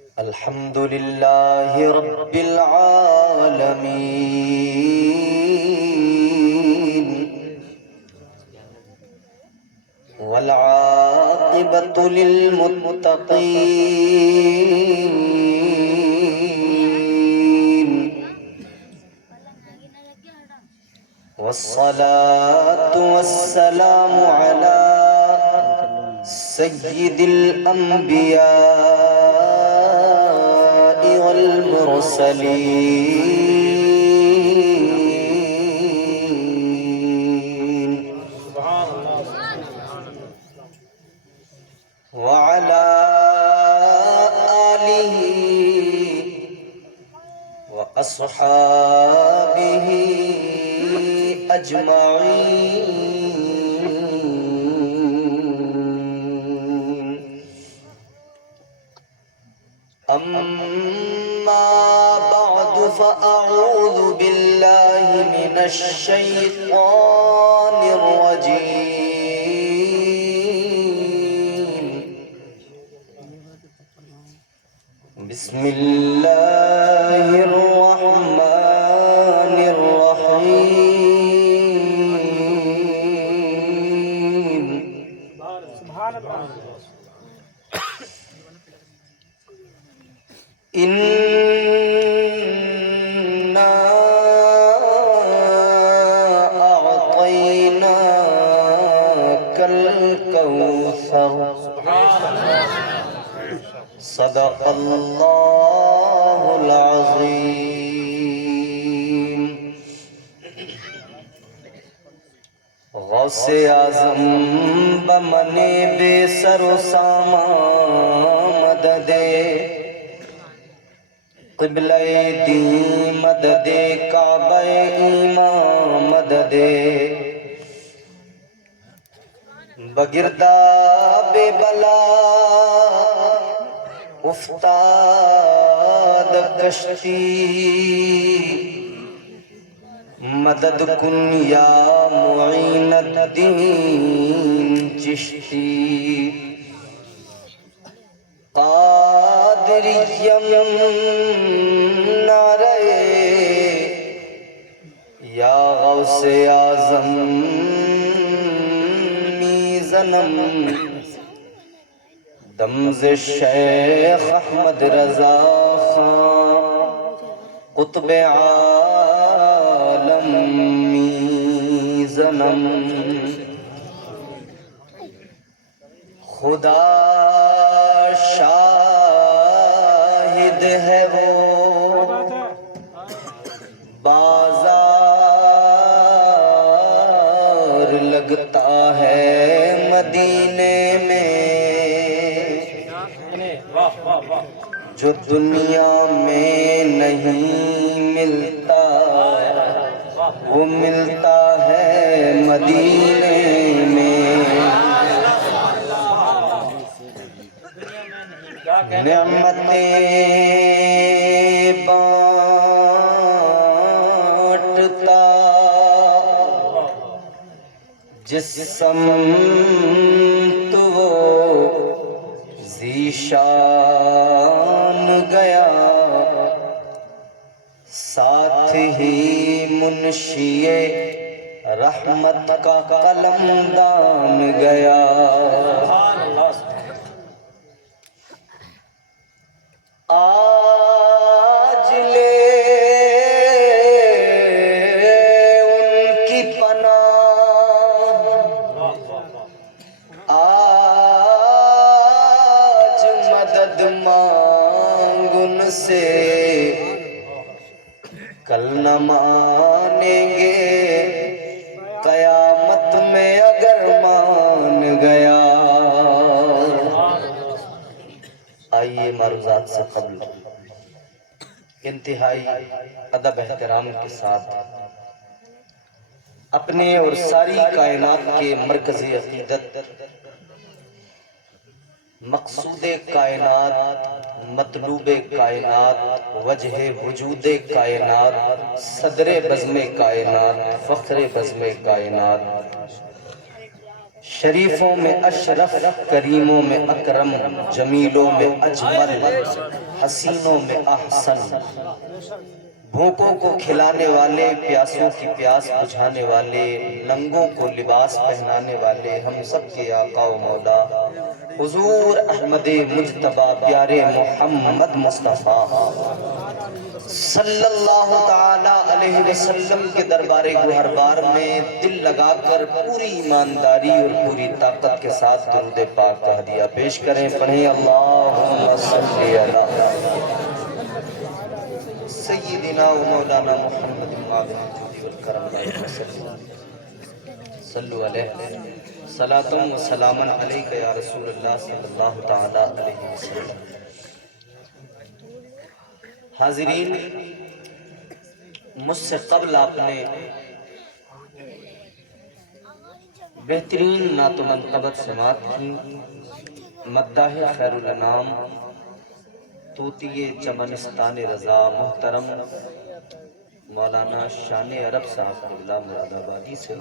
الحمد لله رب العالمين والعاقبة للمتقين والصلاة والسلام على سيد الأنبياء والمرسلين وعلى آله وأصحابه أجمعين. أما بعد فأعوذ بالله من الشيطان الرجيم. بسم الله الرحمن الرحيم. سبحان الله. إنا أعطيناك الكوثر. صدق الله العظيم. غوث اعظم بمن بے سر و سامان مدد قبلہ دین مدد کعبہ ایمان مدد بگرداب بلا افتاد کشتی مدد کن یا معین الدین چشتی قادریم نعرہ یا غوث اعظم میزنم دمز شیخ احمد رضا خان قطب عالم میزنم. خدا شاہد ہے وہ بازار لگتا ہے مدینے میں جو دنیا میں نہیں ملتا وہ ملتا ہے مدینے میں. نعمتیں بانٹتا جس سمت وہ ذیشان گیا ساتھ ہی منشی رحمت کا قلم دان گیا. آج لے ان کی پناہ آج مدد مانگ ان سے کل نہ مانیں گے قیامت میں اگر مان گیا. آئیے معروضات سے قبل انتہائی ادب احترام کے ساتھ اپنے اور ساری کائنات کے مرکزی عقیدت مقصود کائنات مطلوب کائنات وجہ وجود کائنات صدر بزم کائنات فخر بزم کائنات شریفوں میں اشرف، کریموں میں اکرم، جمیلوں میں اجمل، حسینوں میں احسن، بھوکوں کو کھلانے والے، پیاسوں کی پیاس بجھانے والے، ننگوں کو لباس پہنانے والے، ہم سب کے آقا و مولا حضور احمد مجتبی پیارے محمد مصطفیٰ صلی اللہ تعالی علیہ وسلم کے دربار گوہربار میں دل لگا کر پوری ایمانداری اور پوری طاقت کے ساتھ درود پاک کا ہدیہ پیش کریں. پڑھیں اللہم صلی علی سیدنا و مولانا محمد معظم الجود والکرم علیہ وسلم. صلو علیہ صلاۃ و سلاما علیک یا رسول اللہ صلی اللہ تعالی علیہ وسلم. حاضرین، مجھ سے قبل آپ نے بہترین نعت و منقبت سماعت کی. مداح خیر الانام طوطی چمنستان رضا محترم مولانا شان عرب صاحب قبلہ مراد آبادی سے،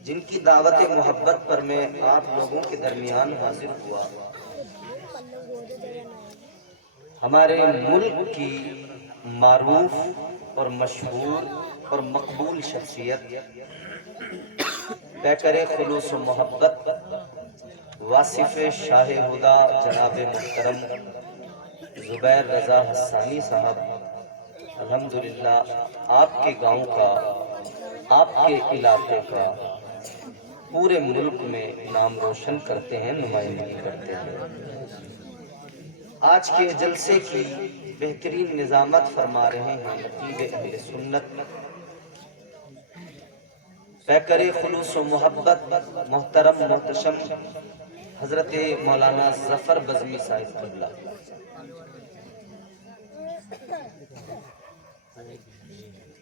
جن کی دعوت محبت پر میں آپ لوگوں کے درمیان حاضر ہوا. ہمارے ملک کی معروف اور مشہور اور مقبول شخصیت، پیکر خلوص و محبت، واصف شاہ ہدا جناب محترم زبیر رضا حسانی صاحب الحمدللہ آپ کے گاؤں کا، آپ کے علاقے کا پورے ملک میں نام روشن کرتے ہیں، نمائندگی کرتے ہیں. آج کے جلسے کی بہترین نظامت فرما رہے ہیں خطیب اہل سنت، پیکر خلوص و محبت، محترم محتشم حضرت مولانا ظفر بزمی صاحب قبلہ.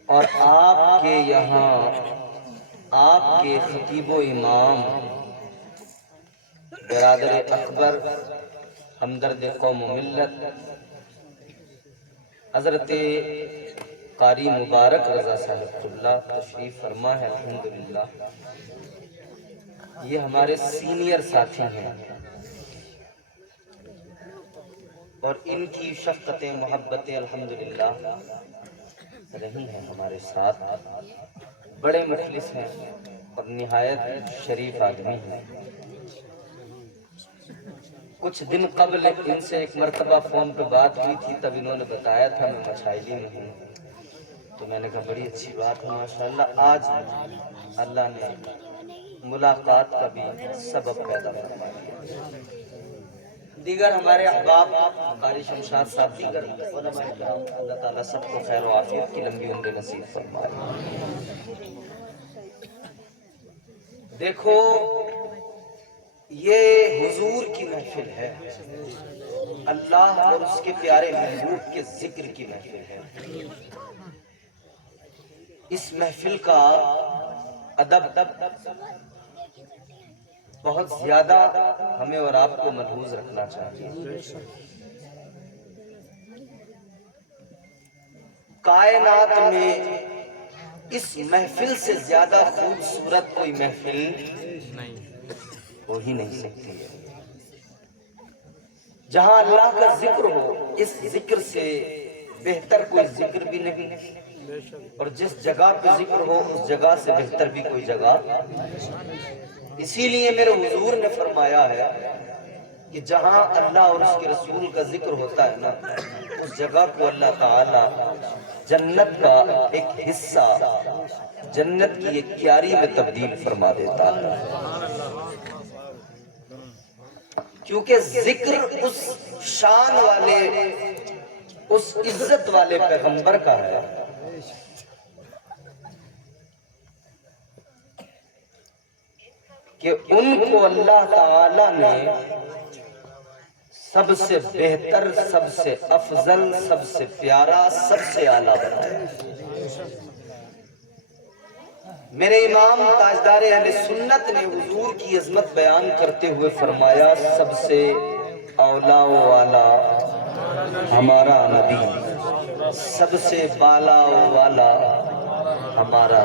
اور آپ کے یہاں آپ کے خطیب و امام برادر اکبر، ہمدرد قوم و ملت، حضرت قاری مبارک رضا صاحب قبلہ تشریف فرما ہے. الحمدللہ یہ ہمارے سینئر ساتھی ہیں اور ان کی شفقتیں محبتیں الحمدللہ رہی ہیں ہمارے ساتھ. بڑے مخلص ہیں اور نہایت شریف آدمی ہیں. کچھ دن قبل ان سے ایک مرتبہ فون پہ بات ہوئی تھی، تب انہوں نے بتایا تھا میں مشائلی میں ہوں، تو میں نے کہا بڑی اچھی بات ہے ماشاءاللہ. آج اللہ نے ملاقات کا بھی سبب پیدا فرما دیا. دیگر ہمارے احباب قاری شمشاد صاحب، دیگر علماء کرام، اللہ تعالیٰ سب کو خیر و عافیت کی لمبی عمر نصیب فرمائے. دیکھو یہ حضور کی محفل ہے، اللہ اور اس کے پیارے محبوب کے ذکر کی محفل ہے. اس محفل کا ادب بہت زیادہ ہمیں اور آپ کو ملحوظ رکھنا چاہیے. کائنات میں اس محفل سے زیادہ خوبصورت کوئی محفل ہو ہی نہیں سکتی ہے. جہاں اللہ کا ذکر ہو، اس ذکر سے بہتر کوئی ذکر بھی نہیں، اور جس جگہ پہ ذکر ہو اس جگہ سے بہتر بھی کوئی جگہ. اسی لیے میرے حضور نے فرمایا ہے کہ جہاں اللہ اور اس کے رسول کا ذکر ہوتا ہے نا، اس جگہ کو اللہ تعالیٰ جنت کا ایک حصہ، جنت کی ایک کیاری میں تبدیل فرما دیتا ہے. کیونکہ ذکر اس شان والے، اس عزت والے پیغمبر کا ہے کہ ان کو اللہ تعالی نے سب سے بہتر، سب سے افضل، سب سے پیارا، سب سے اعلیٰ بنایا. میرے امام تاجدار اہل سنت نے حضور کی عظمت بیان کرتے ہوئے فرمایا سب سے اولا و والا ہمارا نبی، سب سے بالا و والا ہمارا،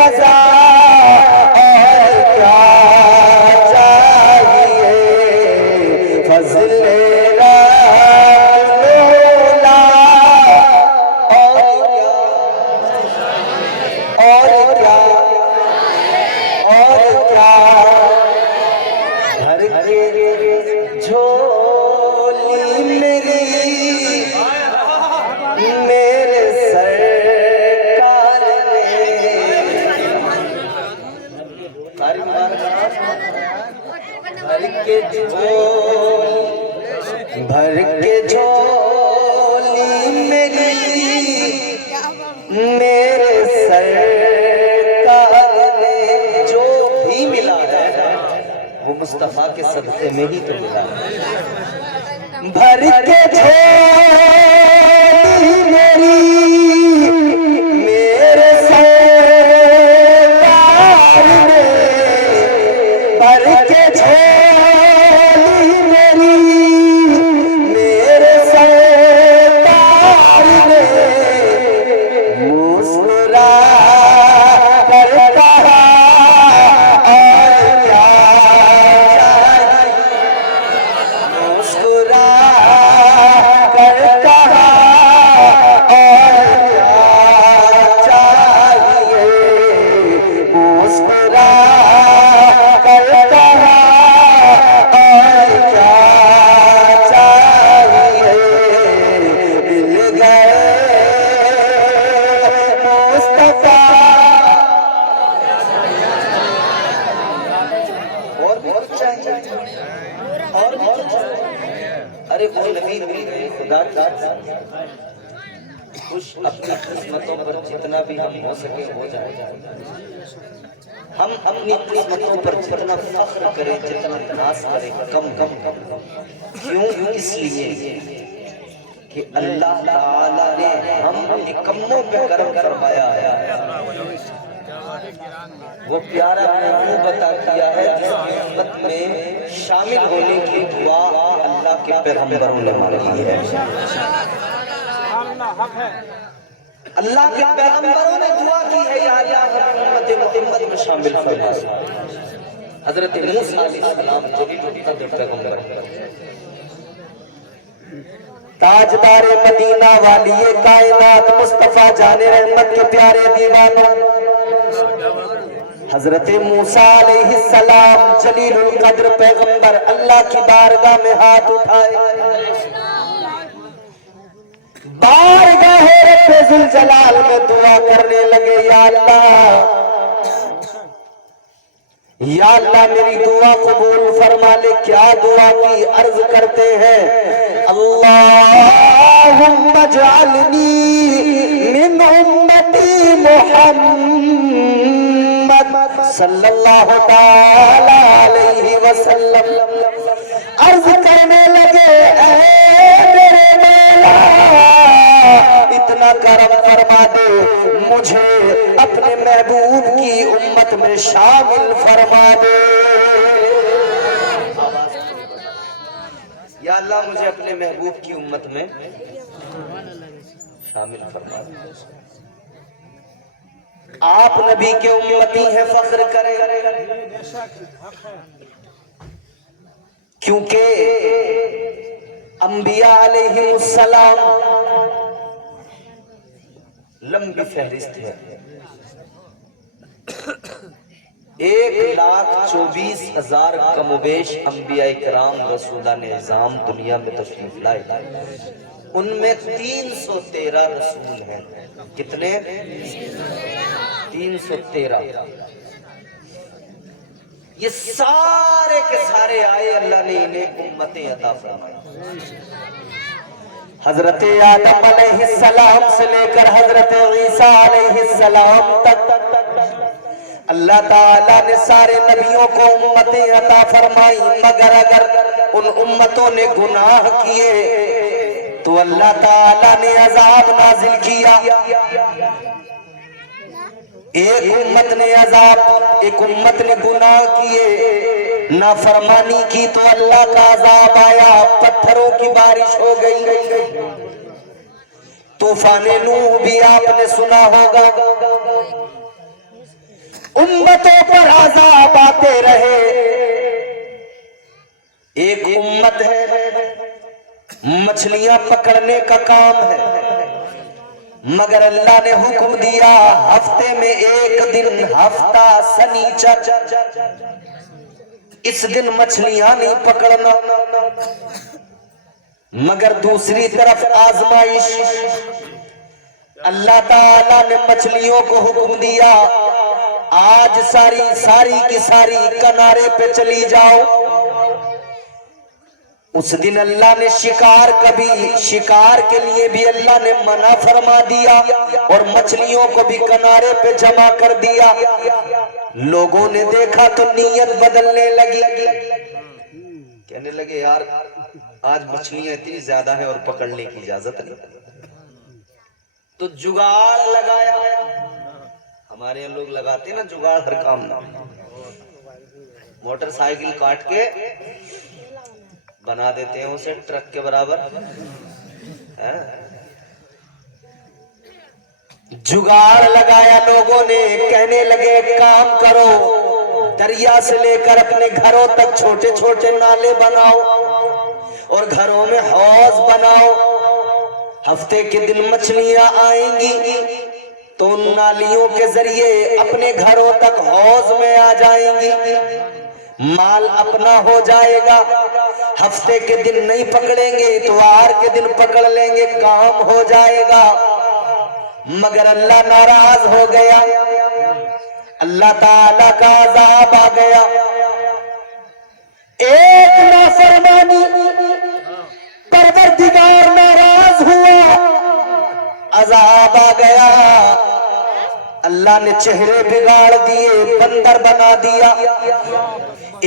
رضا اور کیا چاہیے فضل رسولہ اور کیا بھر کے جھولی میری میرے سرکار نے بھر کے جھولی میری میرے سرکار نے جو بھی ملا ہے وہ مصطفیٰ کے صدقے میں ہی تو ملا ہے بھر کے جھولی میری میرے سرکار نے بھر کے جھولی میری میرے سرکار نے مسکرا کر کہا اور کیا مسکرا کر کہا اور کیا چاہیے مسکرا کر کہا اور کیا چاہیے مل گئے مصطفیٰ اور بہت چاہیے اور ارے وہ نبی مل گئے خدا کی خوش اپنی قسمتوں پر جتنا بھی ہم ہو سکے ہو جائے ہم اپنی قسمتوں پر جتنا فخر کریں جتنا ناز کریں کم کیوں اس لیے کہ اللہ تعالیٰ نے ہم نکموں پہ کرم فرمایا ہے وہ پیارا محبوب عطا کیا ہے جس کی امت میں شامل ہونے کی دعا اللہ کے پیغمبروں نے مانگی ہے اللہ کے پیغمبروں نے دعا کی ہے یا اللہ امت محمد میں شامل فرما حضرت موسیٰ علیہ السلام جلیل القدر پیغمبر تاجدار مدینہ والی کائنات مصطفیٰ جان رحمت کے پیارے دیوانوں حضرت موسیٰ علیہ السلام جلیل القدر پیغمبر اللہ کی بارگاہ میں ہاتھ اٹھائے بارگاہ رب ذوالجلال میں دعا کرنے لگے یا اللہ میری دعا قبول فرما لے کیا دعا کی عرض کرتے ہیں اللہم اجعلنی من امتی محمد صلی اللہ تعالی علیہ وسلم عرض کرنے لگے اے میرے مولا اتنا کرم فرما دے مجھے اپنے محبوب کی امت میں شامل فرما دے یا اللہ مجھے اپنے محبوب کی امت میں شامل فرما دے آپ نبی کے امتی ہیں فخر کریں کیونکہ انبیاء علیہ السلام لمبی فہرست ہے 1,24,000 کم و بیش انبیاء کرام رسولان اعظام دنیا میں تشریف لائے ان میں 313 رسول ہیں کتنے 313 یہ سارے کے سارے آئے اللہ نے انہیں امتیں عطا فرمائے حضرت آدم علیہ السلام سے لے کر حضرت عیسیٰ علیہ السلام تک اللہ تعالیٰ نے سارے نبیوں کو امتیں عطا فرمائی مگر اگر ان امتوں نے گناہ کیے تو اللہ تعالیٰ نے عذاب نازل کیا ایک امت نے عذاب ایک امت نے گناہ کیے نافرمانی کی تو اللہ کا عذاب آیا پتھروں کی بارش ہو گئی طوفان نوح بھی آپ نے سنا ہوگا امتوں پر عذاب آتے رہے، ایک امت ہے مچھلیاں پکڑنے کا کام ہے، مگر اللہ نے حکم دیا ہفتے میں ایک دن، ہفتہ سنیچر، اس دن مچھلیاں نہیں پکڑنا۔ مگر دوسری طرف آزمائش، اللہ تعالیٰ نے مچھلیوں کو حکم دیا آج ساری کی ساری کنارے پہ چلی جاؤ۔ اس دن اللہ نے شکار کے لیے بھی اللہ نے منع فرما دیا اور مچھلیوں کو بھی کنارے پہ جمع کر دیا۔ لوگوں نے دیکھا تو نیت بدلنے لگی، کہنے لگے یار آج مچھلیاں اتنی زیادہ ہیں اور پکڑنے کی اجازت نہیں، تو جگاڑ لگایا۔ ہمارے یہاں لوگ لگاتے ہیں نا جگاڑ ہر کام میں، موٹر سائیکل کاٹ کے بنا دیتے ہیں اسے ٹرک کے برابر، جگاڑ لگایا لوگوں نے، کہنے لگے کام کرو، دریا سے لے کر اپنے گھروں تک چھوٹے چھوٹے نالے بناؤ اور گھروں میں حوض بناؤ، ہفتے کے دن مچھلیاں آئیں گی تو ان نالیوں کے ذریعے اپنے گھروں تک حوض میں آ جائیں گی، مال اپنا ہو جائے گا، ہفتے کے دن نہیں پکڑیں گے اتوار کے دن پکڑ لیں گے، کام ہو جائے گا۔ مگر اللہ ناراض ہو گیا، اللہ تعالیٰ کا عذاب آ گیا، ایک نافرمانی، پروردگار ناراض ہوا، عذاب آ گیا، اللہ نے چہرے بگاڑ دیے، بندر بنا دیا،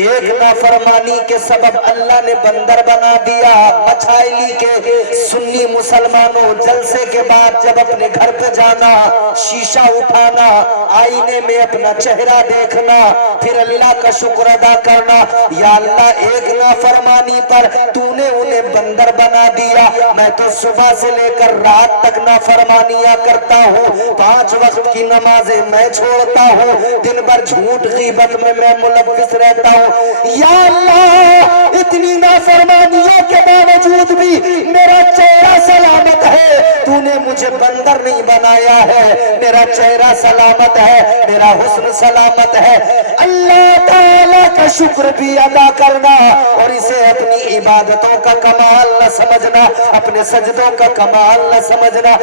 ایک نافرمانی کے سبب اللہ نے بندر بنا دیا۔ مچھائلی کے سنی مسلمانوں جلسے کے بعد جب اپنے گھر پہ جانا، شیشہ اٹھانا، آئینے میں اپنا چہرہ دیکھنا، پھر اللہ کا شکر ادا کرنا، یا اللہ ایک نافرمانی پر تو نے انہیں بندر بنا دیا، میں تو صبح سے لے کر رات تک نافرمانیاں کرتا ہوں، 5 وقت کی نمازیں میں چھوڑتا ہوں، دن بھر جھوٹ غیبت میں میں ملوث رہتا ہوں، یا اللہ اتنی نافرمانیوں کے باوجود بھی میرا چہرہ سلامت ہے، تو نے مجھے بندر نہیں بنایا ہے، میرا چہرہ سلامت ہے، میرا حسن سلامت ہے۔ اللہ تعالیٰ کا شکر بھی ادا کرنا اور اسے اپنی عبادتوں کا کمال نہ سمجھنا، اپنے سجدوں کا کمال نہ سمجھنا۔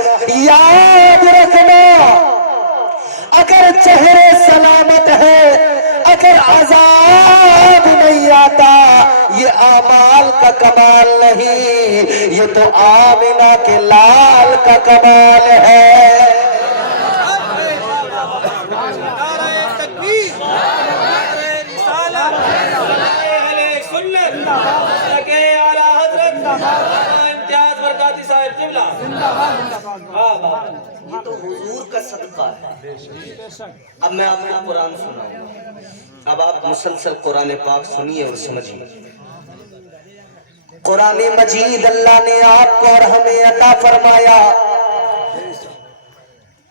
یاد رکھنا اگر چہرے سلامت ہے، اگر عذاب نہیں آتا، یہ اعمال کا کمال نہیں، یہ تو آمنہ کے لال کا کمال ہے۔ نعرہ تکبیر، نعرہ رسالت، نعرہ اہل سنت، لگے اعلی حضرت امتیاز برکاتی صاحب قبلہ۔ یہ تو حضور کا صدقہ ہے۔ اب میں آپ کو قرآن سناؤں گا، اب آپ مسلسل قرآن پاک سنیے اور سمجھیے۔ قرآن مجید اللہ نے آپ کو اور ہمیں عطا فرمایا،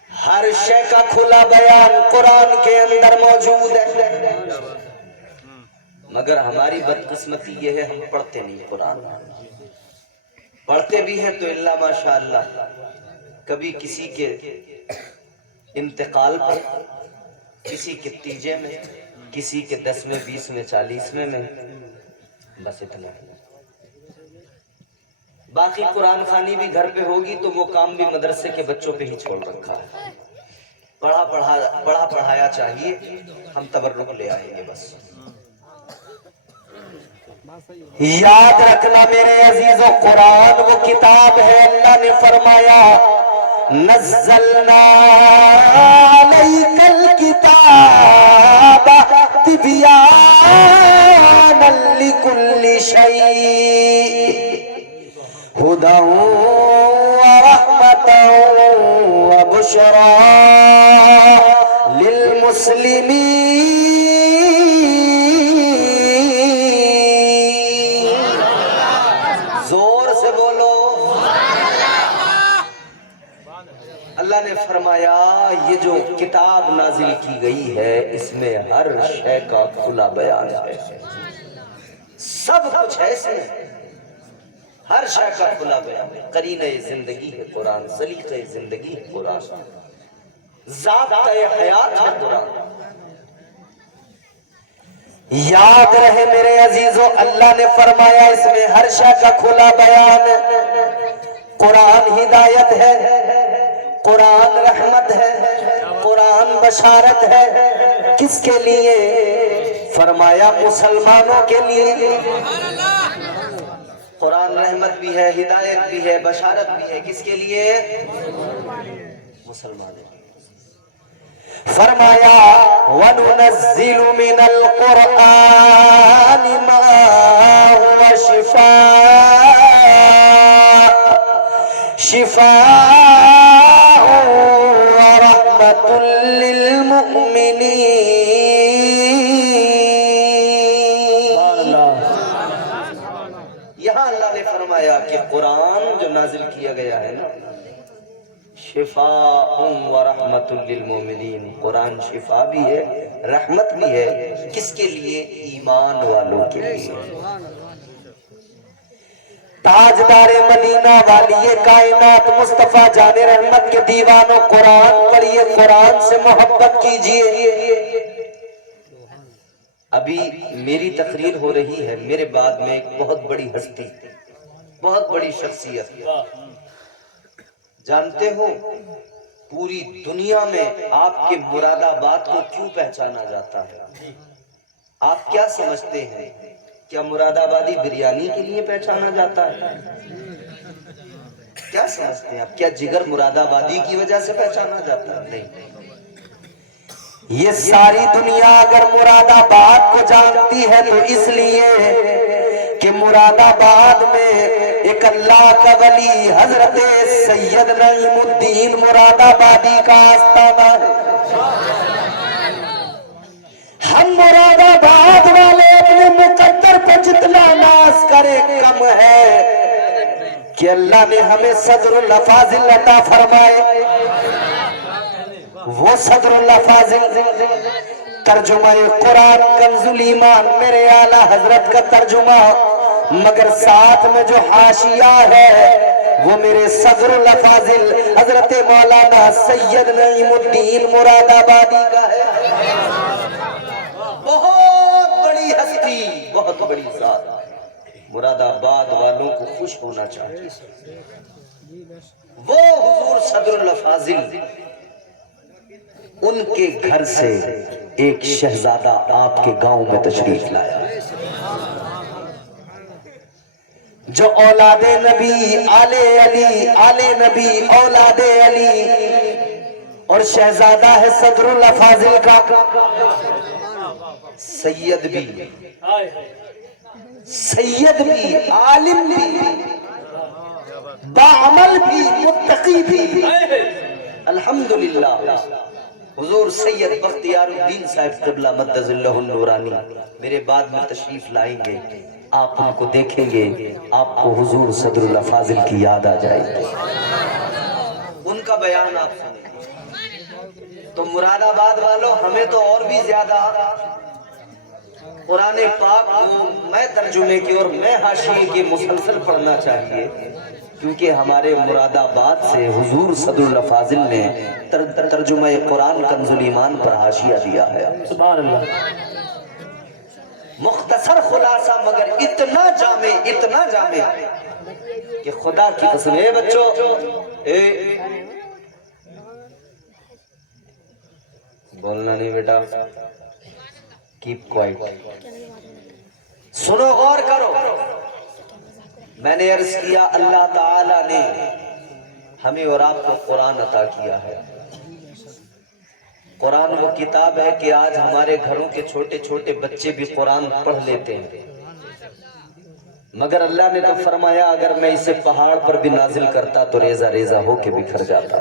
ہر شے کا کھلا بیان قرآن کے اندر موجود ہے، مگر ہماری بدقسمتی یہ ہے ہم پڑھتے نہیں قرآن، پڑھتے بھی ہیں تو اللہ ماشاءاللہ کبھی کسی کے انتقال پر، کسی کے تیجے میں، کسی کے 10ویں 20ویں 40ویں میں، بس اتنا۔ باقی قرآن خوانی بھی گھر پہ ہوگی تو وہ کام بھی مدرسے کے بچوں پہ ہی چھوڑ رکھا ہے، پڑھا پڑھایا چاہیے، ہم تبرک لے آئیں گے بس۔ یاد رکھنا میرے عزیزو، قرآن وہ کتاب ہے، اللہ نے فرمایا نزلنا علیک الکتاب تبیانا لکل شیء ہدی ورحمۃ وبشریٰ للمسلمین۔ زور سے بولو، اللہ نے فرمایا یہ جو کتاب نازل نازل کی گئی ہے اس میں ہر شے کا کھلا بیان ہے، سب کچھ ہے اس میں، ہر شے کا کھلا بیان ہے۔ قرینہ زندگی ہے قرآن، سلیقہ زندگی ہے قرآن، ضابطۂ حیات ہے قرآن۔ یاد رہے میرے عزیزو، اللہ نے فرمایا اس میں ہر شے کا کھلا بیان ہے۔ قرآن ہدایت ہے، قرآن رحمت ہے، قرآن بشارت ہے، کس کے لیے؟ فرمایا مسلمانوں کے لیے۔ قرآن رحمت بھی ہے، ہدایت بھی ہے، بشارت بھی ہے، کس کے لیے؟ مسلمانوں۔ فرمایا وَنُنَزِّلُ مِنَ الْقُرْآنِ مَا هُوَ شِفَاءٌ وَرَحْمَةٌ لِّلْمُؤْمِنِينَ۔ یہاں اللہ نے فرمایا کہ قرآن جو نازل کیا گیا ہے نا، شفاء و رحمت للمومنین، قرآن شفا بھی ہے، رحمت بھی ہے، کس کے لیے؟ ایمان والوں کے لیے۔ تاجدار مدینہ والی کائنات مصطفیٰ جان رحمت کے دیوانوں، قرآن پڑھیے، قرآن سے محبت کیجئے۔ ابھی میری تقریر ہو رہی ہے، میرے بعد میں ایک بہت بڑی ہستی، بہت بڑی شخصیت، جانتے ہو پوری دنیا میں آپ کے مراد آباد کو کیوں پہچانا جاتا ہے؟ آپ کیا سمجھتے ہیں؟ کیا مراد آبادی بریانی کے لیے پہچانا جاتا ہے؟ کیا سمجھتے ہیں آپ؟ کیا جگر مراد آبادی کی وجہ سے پہچانا جاتا ہے؟ نہیں، یہ ساری دنیا اگر مراد آباد کو جانتی ہے تو اس لیے کہ مراد آباد میں ایک اللہ کا ولی حضرت سید نعیم الدین مراد آبادی کا آستانہ ہے۔ ہم مراد آباد والے اپنے مقدر پہ جتنا ناز کرے کم ہے کہ اللہ نے ہمیں صدر اللہ فاضل عطا فرمائے۔ وہ صدر اللہ فاضل ترجمہ قرآن کنز الایمان میرے اعلیٰ حضرت کا ترجمہ، مگر ساتھ میں جو حاشیہ ہے وہ میرے صدر اللہ فاضل حضرت مولانا سید نعیم الدین مراد آبادی کا ہے۔ بہت بڑی ہستی، بہت بڑی ذات، مراد آباد والوں کو خوش ہونا چاہیے۔ وہ حضور صدر اللہ فاضل، ان کے گھر سے ایک شہزادہ آپ کے گاؤں میں تشریف لایا، جو اولاد نبی آل علی، آل نبی اولاد علی، اور شہزادہ ہے صدر اللہ فاضل کا، سید بھی، سید بھی، عالم بھی، باعمل بھی، متقی بھی، الحمدللہ۔ حضور سید بختیار الدین صاحب قبلہ مدد اللہ النورانی میرے بعد میں تشریف لائیں گے، آپ ان کو دیکھیں گے، آپ کو حضور صدر اللہ فاضل کی یاد آ جائے گی، ان کا بیان آپ سنیں۔ تو مراد آباد والوں، ہمیں تو اور بھی زیادہ قرآن پاک کو میں ترجمے کی اور میں حاشیے کی مسلسل پڑھنا چاہیے، کیونکہ ہمارے مراد آباد سے حضور صدر اللہ فاضل نے ترجمہ قرآن کنز الایمان پر حاشیہ دیا ہے۔ سبحان اللہ۔ مختصر خلاصہ مگر اتنا جامع، اتنا جامع کہ خدا کی قسم، اے بچوں، بولنا نہیں بیٹا، کیپ کوائٹ، سنو، غور کرو۔ میں نے عرض کیا اللہ تعالیٰ نے ہمیں اور آپ کو قرآن عطا کیا ہے۔ قرآن وہ کتاب ہے کہ آج ہمارے گھروں کے چھوٹے چھوٹے بچے بھی قرآن پڑھ لیتے ہیں، مگر اللہ نے تو فرمایا اگر میں اسے پہاڑ پر بھی نازل کرتا تو ریزہ ریزہ ہو کے بکھر جاتا۔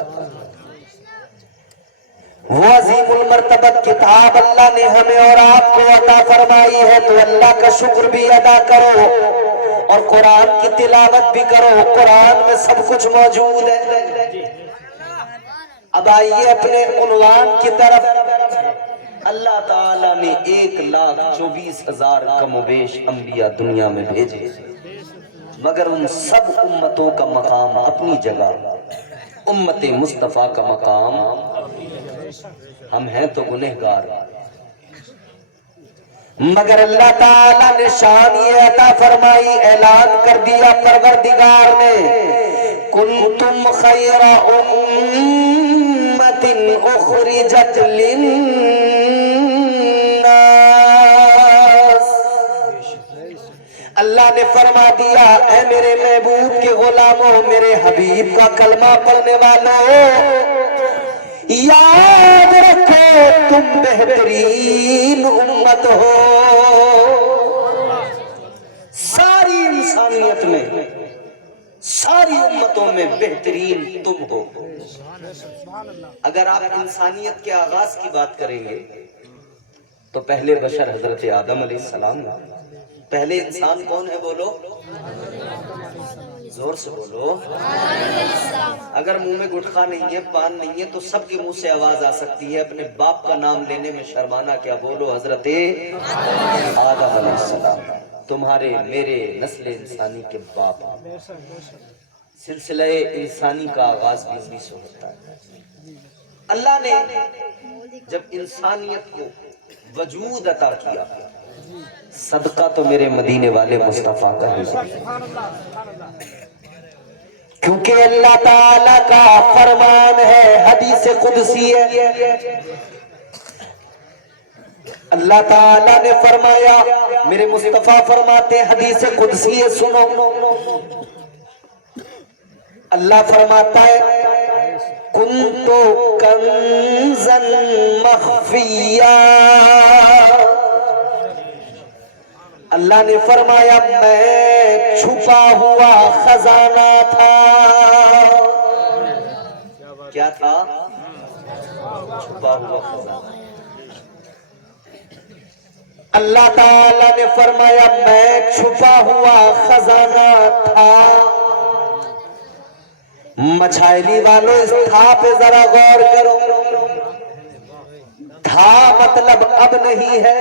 وہ عظیم المرتبت کتاب اللہ نے ہمیں اور آپ کو عطا فرمائی ہے، تو اللہ کا شکر بھی ادا کرو اور قرآن کی تلاوت بھی کرو۔ قرآن میں سب کچھ موجود ہے۔ اب آئیے اپنے عنوان کی طرف۔ اللہ تعالیٰ نے 1,24,000 کم و بیش انبیاء دنیا میں بھیجے، مگر ان سب امتوں کا مقام اپنی جگہ، امت مصطفیٰ کا مقام ہم ہیں تو گنہگار، مگر اللہ تعالیٰ نے شان یہ عطا فرمائی، اعلان کر دیا پروردگار نے، کنتم خیر امت اخرجت للناس۔ اللہ نے فرما دیا اے میرے محبوب کے غلاموں، میرے حبیب کا کلمہ پڑھنے والوں، یاد رکھو تم بہترین امت ہو، ساری انسانیت میں، ساری امتوں میں بہترین تم ہو۔ اگر آپ انسانیت کے آغاز کی بات کریں گے تو پہلے بشر حضرت آدم علیہ السلام، پہلے انسان کون ہے بولو، زور سے بولو۔ اگر منہ میں گٹخا نہیں ہے، پان نہیں ہے، تو سب کے منہ سے آواز آ سکتی ہے، اپنے باپ کا نام لینے میں شرمانا کیا، بولو حضرت آدم علیہ السلام، تمہارے میرے نسل انسانی کے باپ۔ سلسلہ انسانی کا آغاز بھی انہی سے ہوتا ہے۔ اللہ نے جب انسانیت کو وجود عطا کیا، صدقہ تو میرے مدینے والے مصطفیٰ کا ہے، کیونکہ اللہ تعالیٰ کا فرمان ہے، حدیث قدسی ہے، اللہ تعالیٰ نے فرمایا، میرے مصطفیٰ فرماتے ہیں حدیث قدسی ہے، سنو، اللہ فرماتا ہے کنتو کنزا مخفیا، اللہ نے فرمایا میں چھپا ہوا خزانہ تھا۔ کیا تھا؟ چھپا ہوا خزانہ۔ اللہ تعالیٰ نے فرمایا میں چھپا ہوا خزانہ تھا۔ مچھائلی والوں اس تھا پہ ذرا غور کرو، تھا مطلب اب نہیں ہے،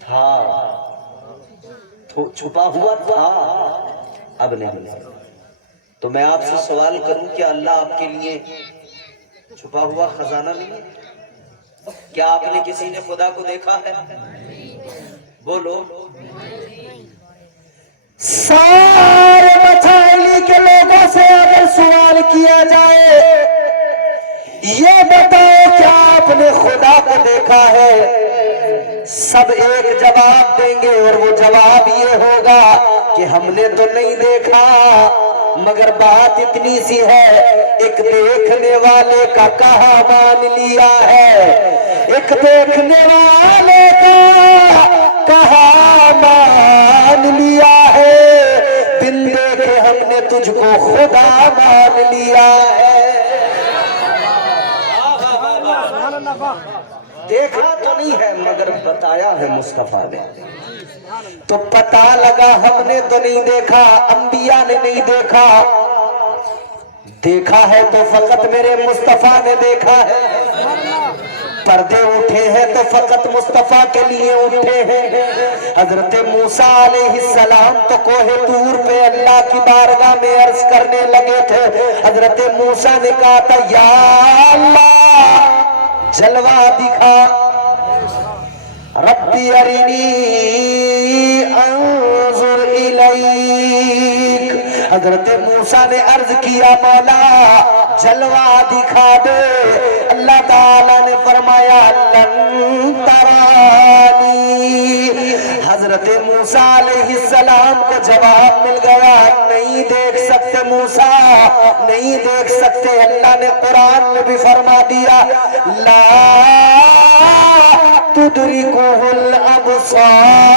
تھا چھپا ہوا تھا، اب نہیں ہے۔ تو میں آپ سے سوال کروں، کیا اللہ آپ کے لیے چھپا ہوا خزانہ نہیں ہے؟ کیا آپ نے کسی نے خدا کو دیکھا ہے؟ بولو۔ سارے مچھائلی کے لوگوں سے اگر سوال کیا جائے یہ بتاؤ کیا آپ نے خدا کو دیکھا ہے، سب ایک جواب دیں گے، اور وہ جواب یہ ہوگا کہ ہم نے تو نہیں دیکھا، مگر بات اتنی سی ہے، ایک دیکھنے والے کا کہا مان لیا ہے، ایک دیکھنے والے کا کہا مان لیا ہے، بن دیکھے ہم نے تجھ کو خدا مان لیا ہے۔ دیکھا تو نہیں ہے مگر بتایا ہے مصطفیٰ نے، تو پتہ لگا ہم نے تو نہیں دیکھا، انبیاء نے نہیں دیکھا، دیکھا ہے تو فقط میرے مصطفیٰ نے دیکھا ہے، پردے اٹھے ہیں تو فقط مصطفیٰ کے لیے اٹھے ہیں۔ حضرت موسیٰ علیہ السلام تو کوہ طور پہ اللہ کی بارگاہ میں عرض کرنے لگے تھے، حضرت موسیٰ نے کہا تھا یا اللہ جلوہ دکھا، ربی ارینی انظر الیک، حضرت موسیٰ نے عرض کیا مولا جلوہ دکھا دے، اللہ تعالیٰ نے فرمایا لن ترانی، حضرت موسیٰ علیہ السلام کو جواب مل گیا نہیں دیکھ سکتے موسیٰ، نہیں دیکھ سکتے۔ اللہ نے قرآن میں بھی فرما دیا لا تدرکہ الابصار،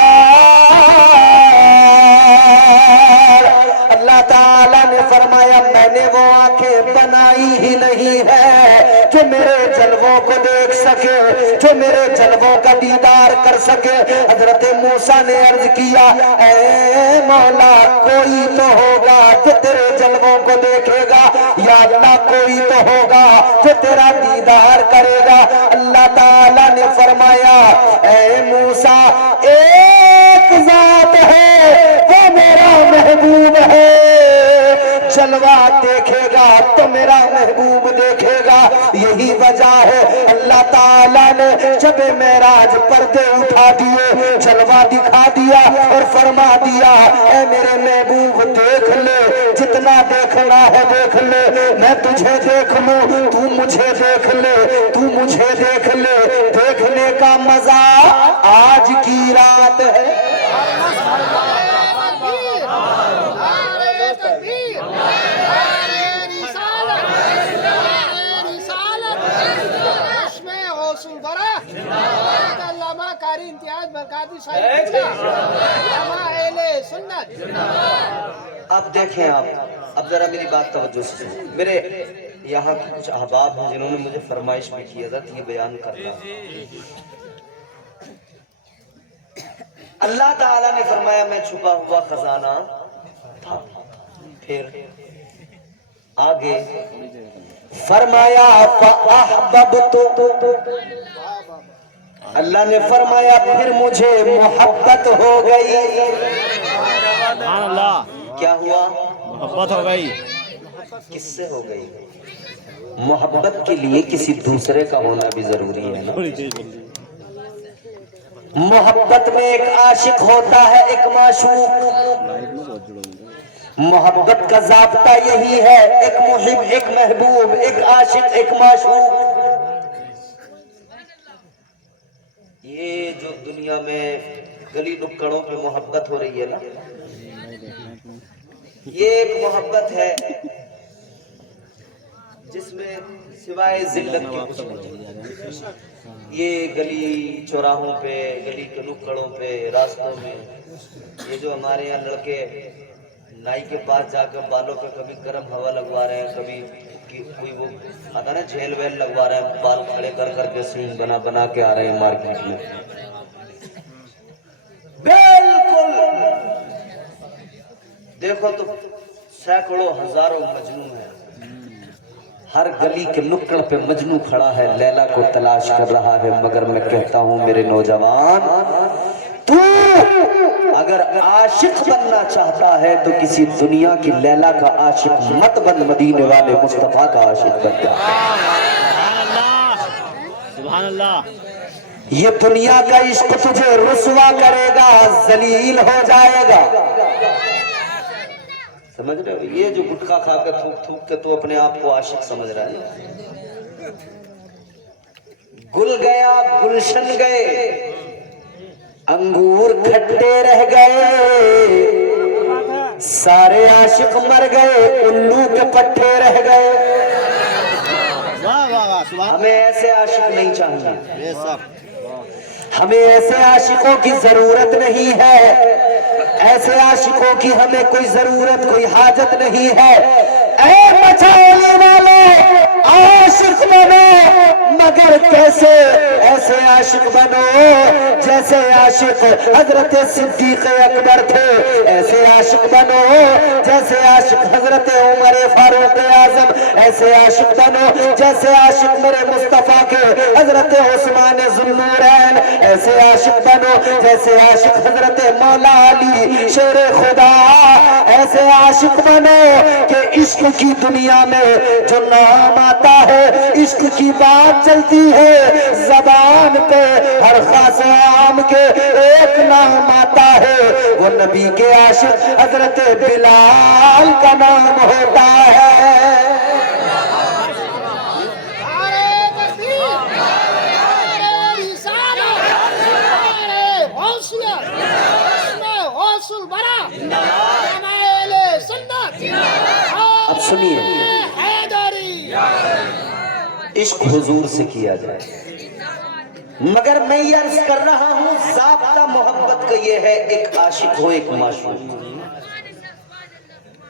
اللہ تعالیٰ نے فرمایا میں نے وہ آنکھیں بنائی ہی نہیں ہے جو میرے جلووں کو دیکھ سکے، جو میرے جلووں کا دیدار کر سکے۔ حضرت موسیٰ نے عرض کیا اے مولا کوئی تو ہوگا جو تیرے جلووں کو دیکھے گا، یا اللہ کوئی تو ہوگا جو تیرا دیدار کرے گا۔ اللہ تعالیٰ نے فرمایا اے موسیٰ ایک ذات ہے وہ میرا محبوب ہے، جلوہ دیکھے گا تو میرا محبوب دیکھے گا۔ یہی وجہ ہے اللہ تعالیٰ نے جب معراج پردے اٹھا دیے، جلوہ دکھا دیا اور فرما دیا اے میرے محبوب دیکھ لے، جتنا دیکھنا ہے دیکھ لے، میں تجھے دیکھ لوں، تو مجھے دیکھ لے، تو مجھے دیکھ لے۔ دیکھنے کا مزہ آج کی رات ہے۔ اب دیکھیں آپ، اب ذرا میری بات توجہ سے سنیں۔ میرے یہاں کے کچھ احباب ہیں جنہوں نے مجھے فرمائش بھی کی حضرت یہ بیان کرنا۔ اللہ تعالیٰ نے فرمایا میں چھپا ہوا خزانہ تھا، پھر آگے فرمایا فَأَحْبَبْتُ، اللہ نے فرمایا پھر مجھے محبت ہو گئی۔ سبحان اللہ، کیا ہوا؟ محبت ہو گئی۔ کس سے ہو گئی؟ محبت کے لیے کسی دوسرے کا ہونا بھی ضروری ہے نا۔ محبت میں ایک عاشق ہوتا ہے، ایک معشوق۔ محبت کا ضابطہ یہی ہے، ایک محب، ایک محبوب، ایک عاشق، ایک معشوق۔ یہ جو دنیا میں گلی نکڑوں پہ محبت ہو رہی ہے نا، یہ ایک محبت ہے جس میں سوائے ذلت کی کچھ نہیں۔ یہ گلی چوراہوں پہ، گلی کے نکڑوں پہ، راستوں میں، یہ جو ہمارے یہاں لڑکے نائی کے پاس جا کر بالوں پہ کبھی گرم ہوا لگوا رہے ہیں، کبھی کوئی وہ آتا نا جھیل ویل لگوا رہے ہیں، بال کھڑے کر کر کے سین بنا بنا کے آ رہے ہیں مارکیٹ میں۔ بالکل دیکھو تو سینکڑوں ہزاروں مجنون ہیں، ہر گلی کے نکڑ پہ مجنو کھڑا ہے، لیلا کو تلاش کر رہا ہے، مگر میں کہتا ہوں میرے نوجوان، تو اگر عاشق بننا چاہتا ہے تو کسی دنیا کی لیلا کا عاشق مت بن، مدینے والے مصطفیٰ کا عاشق بن جا۔ سبحان اللہ۔ یہ دنیا کا عشق تجھے رسوا کرے گا، ذلیل ہو جائے گا۔ سمجھ رہے ہو؟ یہ جو گٹکا کھا کے تھوک تھوک کے تو اپنے آپ کو عاشق سمجھ رہا ہے۔ گل گیا گلشن گئے، انگور کھٹے رہ گئے، سارے عاشق مر گئے، الو کے پٹھے رہ گئے۔ ہمیں ایسے عاشق نہیں چاہیے، ہمیں ایسے عاشقوں کی ضرورت نہیں ہے، ایسے عاشقوں کی ہمیں کوئی ضرورت، کوئی حاجت نہیں ہے۔ اے مچھانے والے عاشق بنو، مگر کیسے؟ ایسے عاشق بنو جیسے عاشق حضرت صدیق اکبر تھے، ایسے عاشق بنو جیسے عاشق حضرت عمر فاروق اعظم، ایسے عاشق بنو جیسے عاشق میرے مصطفیٰ کے حضرت عثمان ذوالنورین، ایسے عاشق بنو جیسے عاشق حضرت مولا علی شیر خدا، ایسے عاشق بنو کہ عشق کی دنیا میں جو نام آتا ہے، عشق کی بات چلتی ہے زبان پہ، ہر خاص عام کے ایک نام آتا ہے، وہ نبی کے عاشق حضرت بلال کا نام ہوتا ہے۔ اب سنیے، عشق حضور سے کیا جائے، مگر میں یہ عرض کر رہا ہوں ضابطہ محبت کا یہ ہے، ایک عاشق ہو ایک معشوق،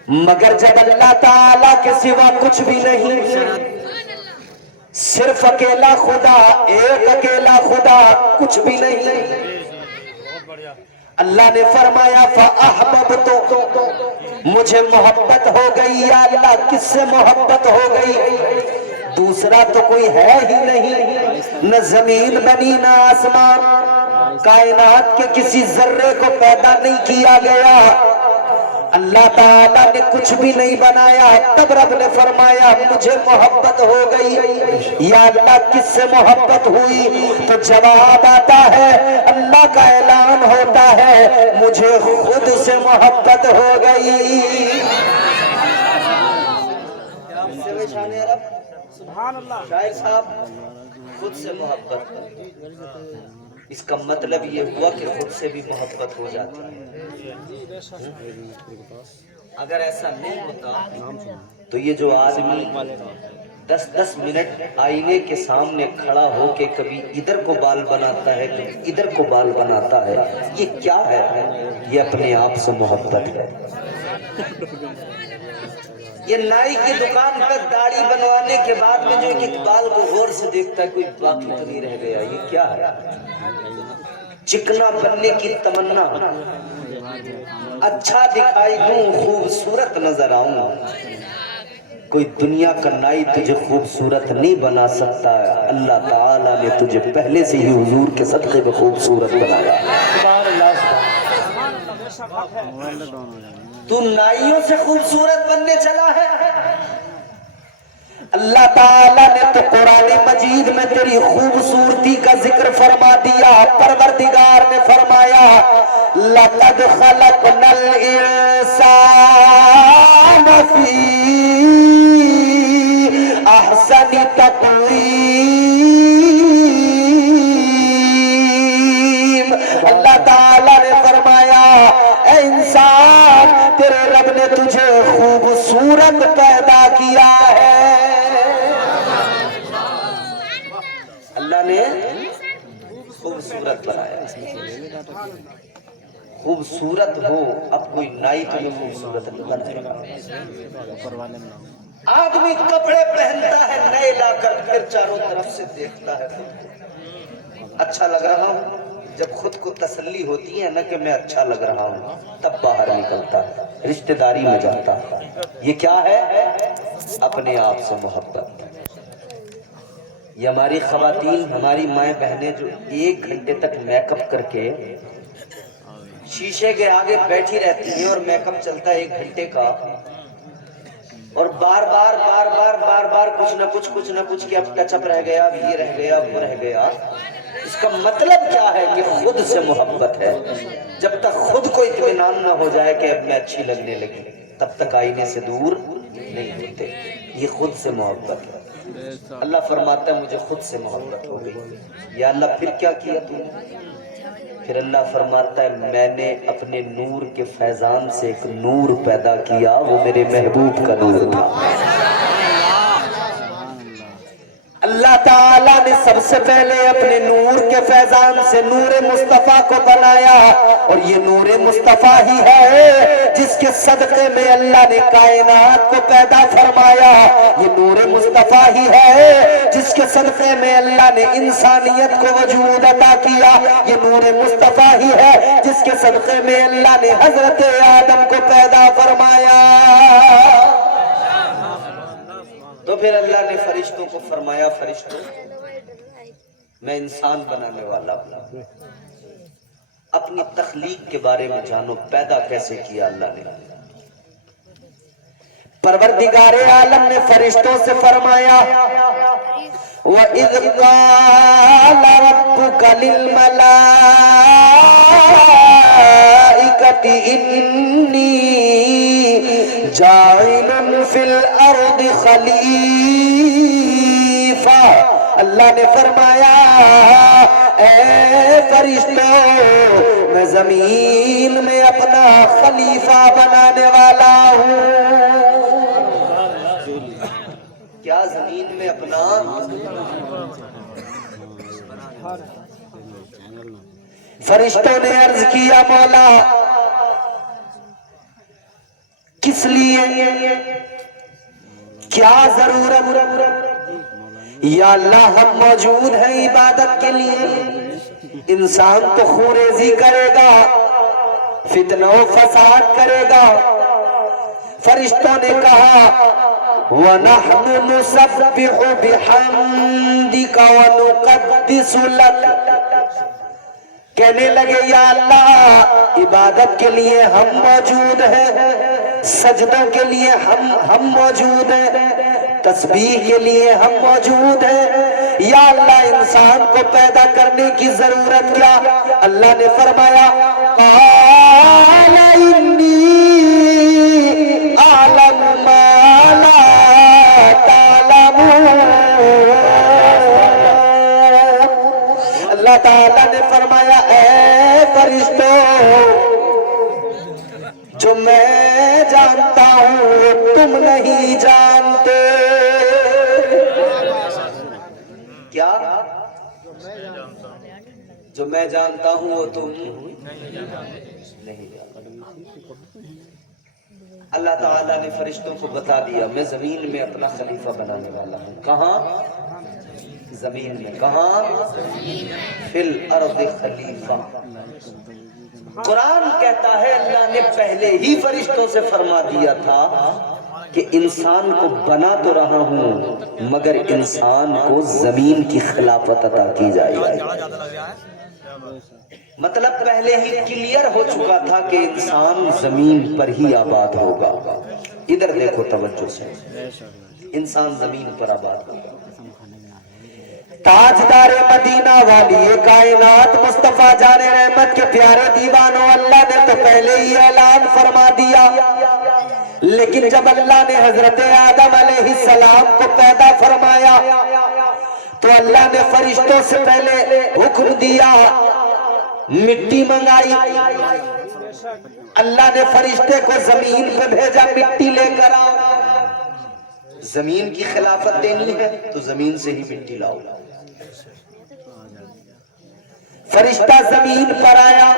مگر جب اللہ تعالیٰ کے سوا کچھ بھی نہیں، صرف اکیلا خدا، ایک اکیلا خدا، کچھ بھی نہیں، اللہ نے فرمایا فَأَحْبَبْتُ، مجھے محبت ہو گئی یا اللہ کس سے محبت ہو گئی؟ دوسرا تو کوئی ہے ہی نہیں، نہ زمین بنی نہ آسمان، کائنات کے کسی ذرے کو پیدا نہیں کیا گیا، اللہ تعالیٰ نے کچھ بھی نہیں بنایا، تب رب نے فرمایا مجھے محبت ہو گئی۔ یا اللہ کس سے محبت ہوئی؟ تو جواب آتا ہے، اللہ کا اعلان ہوتا ہے مجھے خود سے محبت ہو گئی۔ شاعر صاحب خود سے محبت، اس کا مطلب یہ ہوا کہ خود سے بھی محبت ہو جاتی ہے۔ اگر ایسا نہیں ہوتا تو یہ جو آدمی 10 منٹ آئینے کے سامنے کھڑا ہو کے کبھی ادھر کو بال بناتا ہے کبھی ادھر کو بال بناتا ہے، یہ کیا ہے؟ یہ اپنے آپ سے محبت ہے۔ یہ نائی کی دکان پر داڑھی بنوانے کے بعد میں جو ایک بال کو غور سے دیکھتا ہے کوئی باقی تو نہیں رہ گیا، یہ کیا ہے؟ چکنا بننے کی تمنا، اچھا دکھائی دوں خوبصورت نظر آؤں، کوئی دنیا کا نائی تجھے خوبصورت نہیں بنا سکتا ہے، اللہ تعالیٰ نے تجھے پہلے سے ہی حضور کے صدقے میں خوبصورت بنایا۔ تو نائیوں سے خوبصورت بننے چلا ہے؟ اللہ تعالیٰ نے تو قرآن مجید میں تیری خوبصورتی کا ذکر فرما دیا، پروردگار نے فرمایا لَقَدْ خَلَقْنَا الْإِنسَانَ فِي أَحْسَنِ تَقْوِيمٍ۔ اللہ تعالیٰ نے فرمایا اے انسان تیرے رب نے تجھے خوبصورت پیدا کیا ہے۔ اللہ نے خوبصورت بنایا، خوبصورت ہو، اب کوئی نائی تمہیں خوبصورت نہیں بنائے۔ آدمی کپڑے پہنتا ہے نئے لا کر، پھر چاروں طرف سے دیکھتا ہے اچھا لگ رہا ہوں، جب خود کو تسلی ہوتی ہے نا کہ میں اچھا لگ رہا ہوں تب باہر نکلتا ہے، رشتہ داری میں جاتا ہے۔ یہ کیا ہے؟ اپنے آپ سے محبت۔ یہ ہماری خواتین، ہماری مائیں بہنیں جو 1 گھنٹے تک میک اپ کر کے شیشے کے آگے بیٹھی رہتی ہیں اور میک اپ چلتا ہے 1 گھنٹے کا، اور بار بار کچھ نہ کچھ کہ اب ٹچ اپ رہ گیا، اب یہ رہ گیا، اب وہ رہ گیا۔ اس کا مطلب کیا ہے کہ خود سے محبت ہے۔ جب تک خود کو اطمینان نہ ہو جائے کہ اب میں اچھی لگنے لگی تب تک آئینے سے دور نہیں ہوتے۔ یہ خود سے محبت ہے۔ اللہ فرماتا ہے مجھے خود سے محبت ہو گئی۔ یا اللہ پھر کیا کیا تو نے؟ پھر اللہ فرماتا ہے میں نے اپنے نور کے فیضان سے ایک نور پیدا کیا، وہ میرے محبوب کا نور تھا۔ اللہ تعالیٰ نے سب سے پہلے اپنے نور کے فیضان سے نور مصطفیٰ کو بنایا، اور یہ نور مصطفیٰ ہی ہے جس کے صدقے میں اللہ نے کائنات کو پیدا فرمایا۔ یہ نور مصطفیٰ ہی ہے جس کے صدقے میں اللہ نے انسانیت کو وجود عطا کیا۔ یہ نور مصطفیٰ ہی ہے جس کے صدقے میں اللہ نے حضرت آدم کو پیدا فرمایا۔ تو پھر اللہ نے فرشتوں کو فرمایا فرشتوں میں انسان بنانے والا ہوں، اپنی تخلیق کے بارے میں جانو، پیدا کیسے کیا اللہ نے۔ پروردگار عالم نے فرشتوں سے فرمایا وَإِذْ قَالَ رَبُّكَ لِلْمَلَائِكَةِ إِنِّي جَاعِلٌ فِي الْأَرْضِ خَلِيفَةً۔ اللہ نے فرمایا اے فرشتوں میں زمین میں اپنا خلیفہ بنانے والا ہوں۔ کیا زمین میں اپنا؟ فرشتوں نے عرض کیا مولا کس لیے، کیا ضرورت؟ یا اللہ ہم موجود ہیں عبادت کے لیے، انسان تو خون ریزی کرے گا، فتنہ و فساد کرے گا، فرشتوں نے کہا وَنَحْنُ نُسَبِّحُ بِحَمْدِكَ وَنُقَدِّسُ لَكَ، کہنے لگے یا اللہ عبادت کے لیے ہم موجود ہیں، سجدوں کے لیے ہم موجود ہیں، تسبیح کے لیے ہم موجود ہیں، یا اللہ انسان کو پیدا کرنے کی ضرورت کیا؟ اللہ نے فرمایا قَالَ إِنِّي أَعْلَمُ مَا لَا تَعْلَمُونَ۔ اللہ تعالیٰ نے فرمایا اے فرشتوں، جو میں جانتا ہوں وہ تم نہیں جانتے۔ کیا؟ جو میں جانتا ہوں وہ تم نہیں جانتے۔ اللہ تعالیٰ نے فرشتوں کو بتا دیا میں زمین میں اپنا خلیفہ بنانے والا ہوں۔ کہاں؟ زمین میں۔ کہاں؟ فی الارض خلیفہ۔ قرآن کہتا ہے اللہ نے پہلے ہی فرشتوں سے فرما دیا تھا کہ انسان کو بنا تو رہا ہوں مگر انسان کو زمین کی خلافت عطا کی جائے گی۔ مطلب پہلے ہی کلیئر ہو چکا تھا کہ انسان زمین پر ہی آباد ہوگا۔ ادھر دیکھو توجہ سے، انسان زمین پر آباد ہوگا۔ تاجدار مدینہ والی کائنات مصطفیٰ جان رحمت کے پیارے دیوانوں، اللہ نے تو پہلے ہی اعلان فرما دیا، لیکن جب اللہ نے حضرت آدم علیہ السلام کو پیدا فرمایا تو اللہ نے فرشتوں سے پہلے حکم دیا، مٹی منگائی، اللہ نے فرشتے کو زمین پہ بھیجا مٹی لے کر آؤ۔ زمین کی خلافت دینی ہے تو زمین سے ہی مٹی لاؤ۔ فرشتہ زمین پر آیا،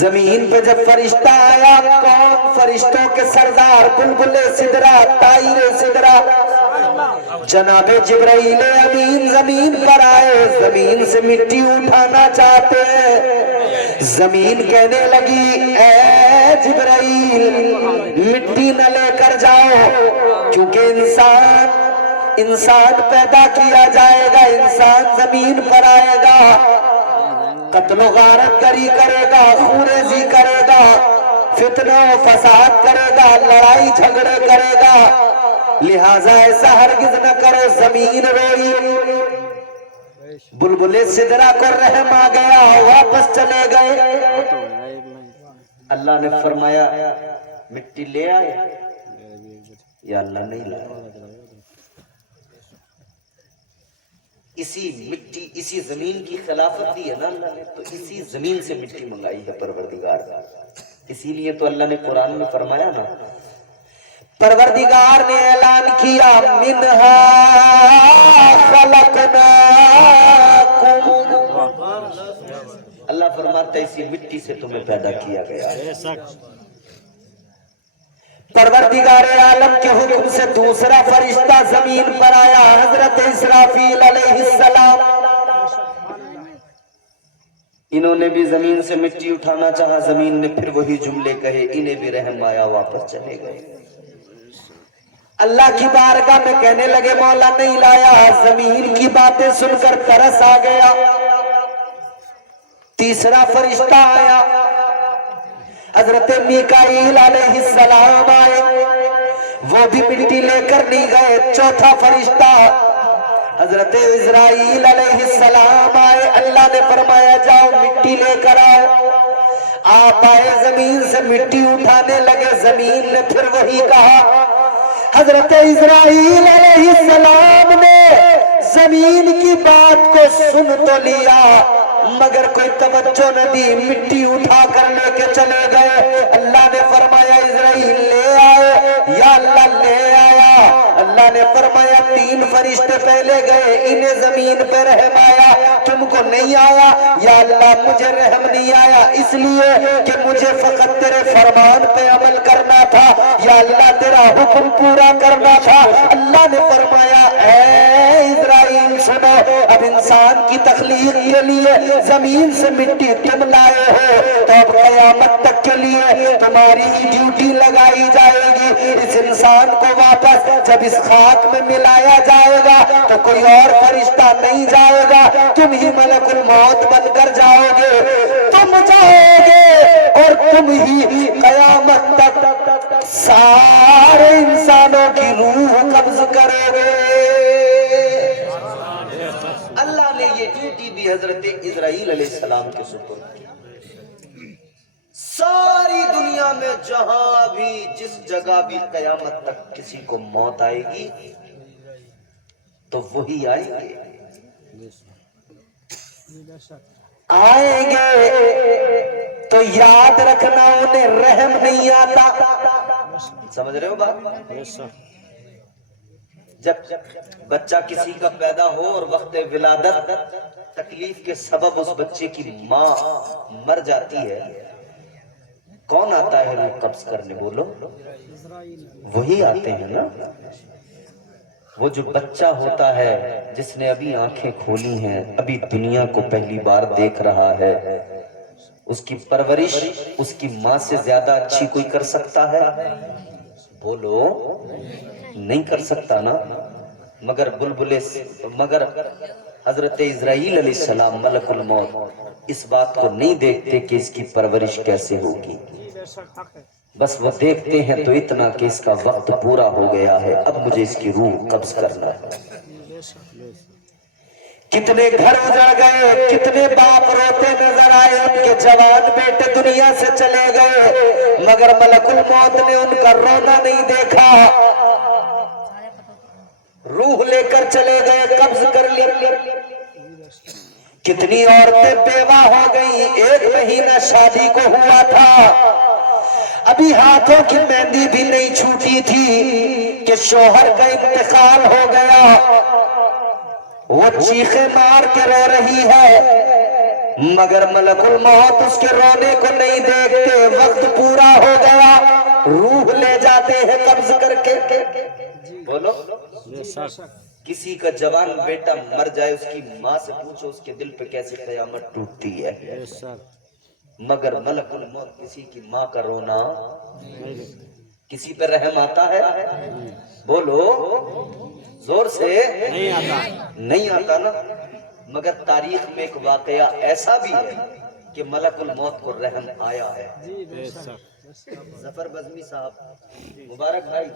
زمین پہ جب فرشتہ آیا، کون؟ فرشتوں کے سردار بلبل سدرا، طائر سدرا جناب جبرائیل امین زمین پر آئے، زمین سے مٹی اٹھانا چاہتے ہیں۔ زمین کہنے لگی اے جبرائیل مٹی نہ لے کر جاؤ، کیونکہ انسان پیدا کیا جائے گا، انسان زمین پر آئے گا، قتل و غارت گری کرے گا، خونریزی کرے گا، فتنہ و فساد کرے گا، لڑائی جھگڑے کرے گا، لہٰذا ایسا ہرگز نہ کرو۔ زمین روئی، بلبل سدرا کو رحم آ گیا، واپس چلے گئے۔ اللہ نے فرمایا مٹی لے آئے یا اللہ نہیں لایا؟ اسی مٹی، اسی زمین کی خلافت دی ہے نا اللہ نے، تو اسی زمین سے مٹی منگائی ہے پروردگار۔ اسی لیے تو اللہ نے قرآن میں فرمایا نا، پروردگار نے اعلان کیا منہا خلقناکم، اللہ فرماتا ہے اسی مٹی سے تمہیں پیدا کیا گیا۔ پروردگار عالم کے حکم سے دوسرا فرشتہ زمین پر آیا، حضرت اسرافیل علیہ السلام۔ انہوں نے بھی زمین سے مٹی اٹھانا چاہا، زمین نے پھر وہی جملے کہے، انہیں بھی رحم آیا، واپس چلے گئے۔ اللہ کی بارگاہ میں کہنے لگے مولا نہیں لایا، زمین کی باتیں سن کر ترس آ گیا۔ تیسرا فرشتہ آیا، حضرت میکائیل علیہ السلام آئے، وہ بھی مٹی لے کر نہیں گئے۔ چوتھا فرشتہ حضرت عزرائیل علیہ السلام آئے، اللہ نے فرمایا جاؤ مٹی لے کر آؤ۔ آپ آئے، زمین سے مٹی اٹھانے لگے، زمین نے پھر وہی کہا۔ حضرت عزرائیل علیہ السلام نے زمین کی بات کو سن تو لیا مگر کوئی توجہ نہ دی، مٹی اٹھا کر لے کے چلے گئے۔ اللہ نے فرمایا عزرائیل لے آئے یا اللہ لے آیا؟ اللہ نے فرمایا تین فرشتے پہلے گئے، انہیں زمین پہ رحم آیا، تم کو نہیں آیا؟ یا اللہ مجھے رحم نہیں آیا اس لیے کہ مجھے فقط تیرے فرمان پہ عمل عمل کرنا تھا یا اللہ تیرا حکم پورا کرنا تھا؟ اللہ نے فرمایا اے اسرائیل سنو، اب انسان کی تخلیق کے لیے زمین سے مٹی تم لائے ہو، تو اب قیامت تک کے لیے تمہاری ڈیوٹی لگائی جائے گی۔ اس انسان کو واپس جب اس خاک میں ملایا جائے گا تو کوئی اور فرشتہ نہیں جائے گا، تم ہی ملک الموت بن کر جاؤ گے، تم جاؤ گے اور تم ہی قیامت تک سارے انسانوں کی روح قبض کرو گے۔ اللہ نے یہ ڈیوٹی بھی حضرت اسرائیل علیہ السلام کے سپرد کی۔ ساری دنیا میں جہاں بھی جس جگہ بھی قیامت تک کسی کو موت آئے گی تو وہی آئیں گے، آئیں گے تو یاد رکھنا انہیں رحم نہیں آتا۔ سمجھ رہے ہو بات؟ جب بچہ کسی کا پیدا ہو اور وقت ولادت تکلیف کے سبب اس بچے کی ماں مر جاتی ہے، کون آتا ہے روح قبض کرنے؟ بولو، وہی آتے ہیں نا۔ وہ جو بچہ ہوتا ہے جس نے ابھی آنکھیں کھولی ہیں، ابھی دنیا کو پہلی بار دیکھ رہا ہے، اس کی پرورش اس کی ماں سے زیادہ اچھی کوئی کر سکتا ہے؟ بولو، نہیں کر سکتا نا۔ مگر مگر حضرت اسرائیل علیہ السلام ملک الموت اس بات کو نہیں دیکھتے کہ اس کی پرورش کیسے ہوگی، بس وہ دیکھتے ہیں تو اتنا کہ اس کا وقت پورا ہو گیا ہے، اب مجھے اس کی روح قبض کرنا ہے۔ کتنے گھر اجڑ گئے، کتنے باپ روتے نظر آئے، ان کے جوان بیٹے دنیا سے چلے گئے، مگر ملک الموت نے ان کا رونا نہیں دیکھا، روح لے کر چلے گئے، قبض کر لی۔ کتنی عورتیں بیوہ ہو گئیں، 1 مہینہ شادی کو ہوا تھا، ابھی ہاتھوں کی مہندی بھی نہیں چھوٹی تھی کہ شوہر کا انتقال ہو گیا، وہ چیخیں مار کے رو رہی ہے، مگر ملک الموت اس کے رونے کو نہیں دیکھتے، وقت پورا ہو گیا، روح لے جاتے ہیں قبض کر کے۔ بولو، کسی کا جوان بیٹا مر جائے، اس کی ماں سے پوچھو اس کے دل پہ کیسے قیامت ٹوٹتی ہے، مگر ملک الموت کسی کی ماں کا رونا، کسی پہ رحم آتا ہے؟ بولو زور سے، نہیں آتا نا۔ مگر تاریخ میں ایک واقعہ ایسا بھی ہے کہ ملک الموت کو رحم آیا ہے۔ ظفر بزمی صاحب مبارک بھائی،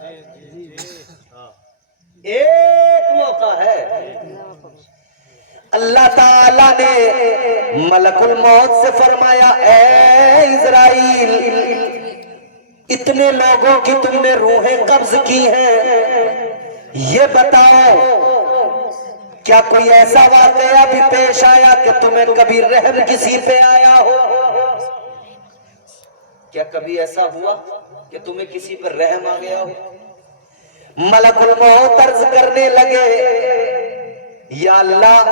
ایک موقع ہے اللہ تعالیٰ نے ملک الموت سے فرمایا اے اسرائیل، اتنے لوگوں کی تم نے روحیں قبض کی ہیں، یہ بتاؤ کیا کوئی ایسا واقعہ بھی پیش آیا کہ تمہیں کبھی رحم کسی پہ آیا ہو؟ کیا کبھی ایسا ہوا کہ تمہیں کسی پر رحم آ گیا ہو؟ ملک الموت عرض کرنے لگے یا اللہ،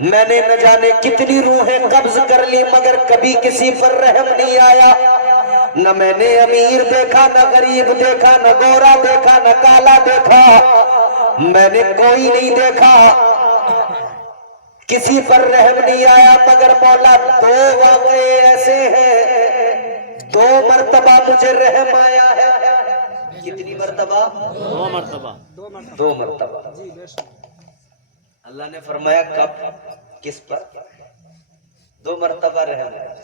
میں نے نہ جانے کتنی روحیں قبض کر لی مگر کبھی کسی پر رحم نہیں آیا، نہ میں نے امیر دیکھا، نہ غریب دیکھا، نہ گورا دیکھا، نہ کالا دیکھا، میں نے کوئی نہیں دیکھا، کسی پر رحم نہیں آیا، مگر مولا 2 واقعے ایسے ہیں 2 مرتبہ مجھے رحم آیا ہے۔ کتنی مرتبہ؟ 2 مرتبہ۔ 2 مرتبہ۔ اللہ نے فرمایا کب، کس پر؟ 2 مرتبہ رحم آیا،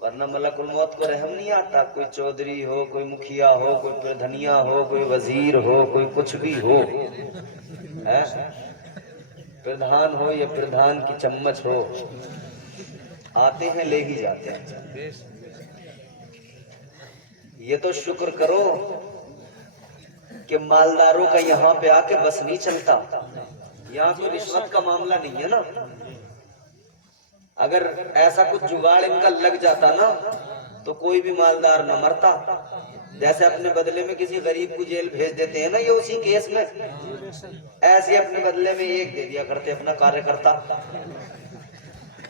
ورنہ ملک الموت کو رحم نہیں آتا، کوئی چودھری ہو، کوئی مکھیا ہو، کوئی پردھنیا ہو، کوئی وزیر ہو، کوئی کچھ بھی ہو، پردھان ہو یا پردھان کی چمچ ہو، آتے ہیں لے ہی جاتے ہیں۔ یہ تو شکر کرو کہ مالداروں کا یہاں پہ آ کے بس نہیں چلتا، یہاں تو رشوت کا معاملہ نہیں ہے نا۔ اگر ایسا کچھ جگاڑ ان کا لگ جاتا نا تو کوئی بھی مالدار نہ مرتا، جیسے اپنے بدلے میں کسی غریب کو جیل بھیج دیتے ہیں نا، یہ اسی کیس میں ایسے اپنے بدلے میں 1 دے دیا کرتے اپنا کاریہ کرتا،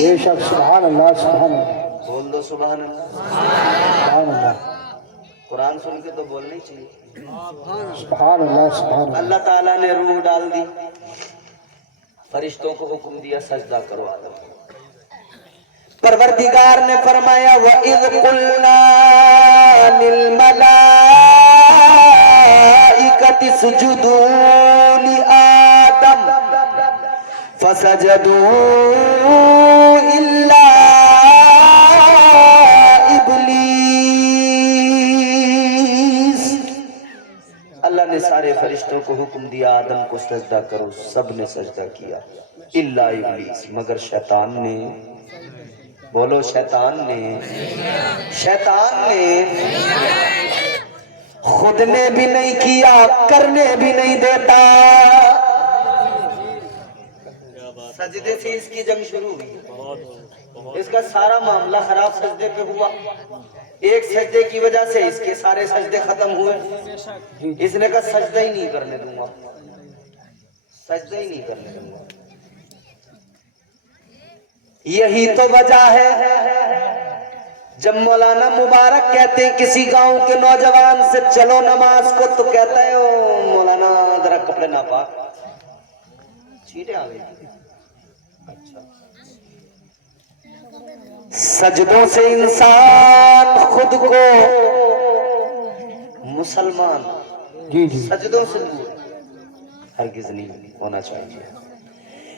بے شک سبحان اللہ سبحان اللہ بول دو سبحان اللہ. سبحان اللہ قرآن سن کے تو بولنا ہی چاہیے. سبحان اللہ سبحان اللہ اللہ تعالیٰ نے روح ڈال دی, فرشتوں کو حکم دیا سجدہ کرو آدم. پروردگار نے فرمایا وَإِذْ قُلْنَا لِلْمَلَائِكَةِ اسْجُدُوا لِآدَمَ فَسَجَدُوا إِلَّا إِبْلِيسَ. اللہ نے سارے فرشتوں کو حکم دیا آدم کو سجدہ کرو, سب نے سجدہ کیا الا ابلیس, مگر شیطان نے. بولو شیطان نے خود نے بھی نہیں کیا, کرنے بھی نہیں دیتا. سجدے سے اس کی جنگ شروع ہوئی. اس کا سارا معاملہ خراب سجدے پہ ہوا. ایک سجدے کی وجہ سے اس کے سارے سجدے ختم ہوئے. اس نے کہا سجدہ ہی نہیں کرنے دوں گا, سجدہ ہی نہیں کرنے دوں گا. یہی تو وجہ ہے جب مولانا مبارک کہتے ہیں کسی گاؤں کے نوجوان سے چلو نماز کو, تو کہتا ہے او مولانا ذرا کپڑے ناپاک, چھینٹیں آ گئی. اچھا, سجدوں سے انسان خود کو مسلمان, جی جی سجدوں سے دور ہرگز نہیں ہونا چاہیے.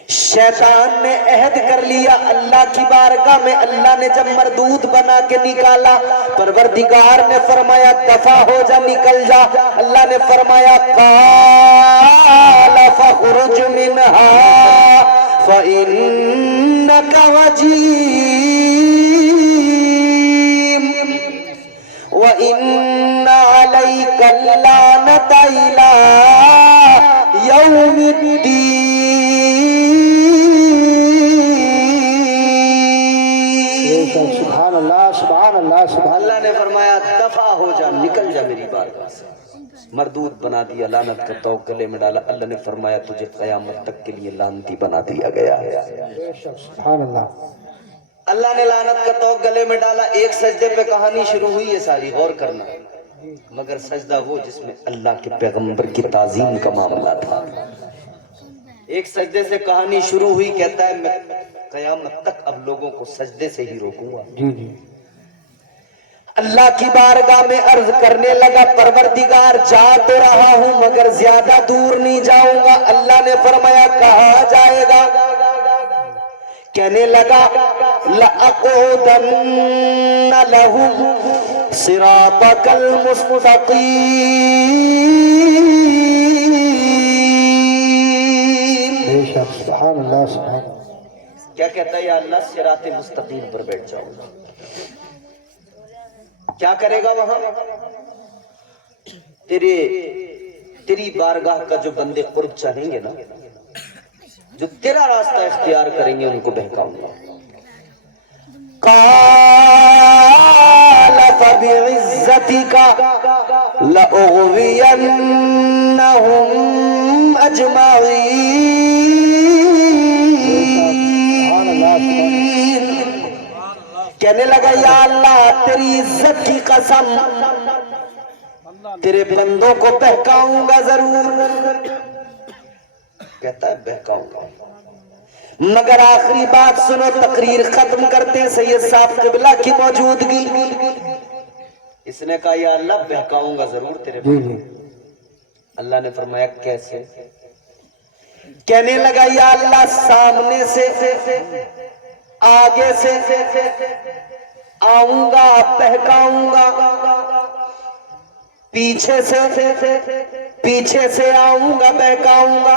شیطان نے عہد کر لیا اللہ کی بارگاہ میں. اللہ نے جب مردود بنا کے نکالا, پروردگار نے فرمایا دفع ہو جا, نکل جا. اللہ نے فرمایا قال فاخرج منها فإنك رجيم وإن عليك اللعنة إلى يوم الدين. سبحان اللہ سبحان اللہ سبحان اللہ نے فرمایا دفع ہو جا, نکل جا میری بارگاہ سے. مردود بنا دیا, لعنت کا توق گلے میں ڈالا. اللہ نے فرمایا تجھے قیامت تک کے لیے لعنتی بنا دیا گیا ہے. سبحان اللہ اللہ نے لعنت کا توق گلے میں ڈالا. ایک سجدے پہ کہانی شروع ہوئی ہے ساری, غور کرنا. مگر سجدہ وہ جس میں اللہ کے پیغمبر کی تعظیم کا معاملہ تھا. ایک سجدے سے کہانی شروع ہوئی. کہتا ہے میں قیامت تک اب لوگوں کو سجدے سے ہی روکوں گا. جی جی اللہ کی بارگاہ میں عرض کرنے لگا پروردگار جا تو رہا ہوں مگر زیادہ دور نہیں جاؤں گا. اللہ نے فرمایا کہاں جائے گا؟ کہنے لگا لَأَقْعُدَنَّ لَهُمْ صِرَاطَكَ الْمُسْتَقِيمِ. سبحان اللہ سبحان اللہ. کیا کہتا ہے یا اللہ صراط مستقیم پر بیٹھ جاؤں گا. کیا کرے گا وہاں؟ تیری بارگاہ کا جو بندے قرب چاہیں گے نا, جو تیرا راستہ اختیار کریں گے, ان کو بہکاؤں گا. قال فبعزتك لأغوينهم أجمعين. کہنے لگا یا اللہ تیری عزت کی قسم, تیرے بندوں کو بہکاؤں گا ضرور. کہتا ہے بہکاؤں گا. مگر آخری بات سنو, تقریر ختم کرتے ہیں سید صاحب قبلہ کی موجودگی. اس نے کہا یا اللہ بہکاؤں گا ضرور تیرے بندوں. اللہ نے فرمایا کیسے؟ کہنے لگا یا اللہ سامنے سے, آگے سے آؤں گا بہکاؤں گا, پیچھے سے آؤں گا بہکاؤں گا,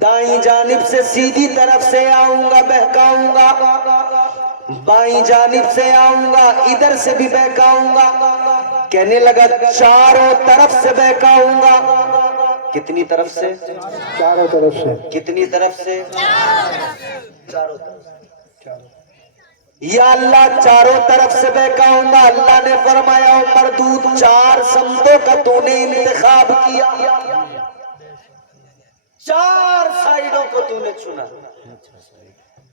دائیں جانب سے سیدھی طرف سے آؤں گا بہکاؤں گا, بائیں جانب سے آؤں گا ادھر سے بھی بہکاؤں گا. کہنے لگا چاروں طرف سے بہکاؤں گا. کتنی طرف سے؟ چاروں طرف سے. کتنی طرف سے؟ چاروں طرف سے. یا اللہ چاروں طرف سے بہکاؤں گا. اللہ نے فرمایا مردود چار سمتوں کا تو نے انتخاب کیا, چار سائیڈوں کو تو نے چنا.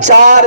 4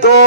2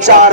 4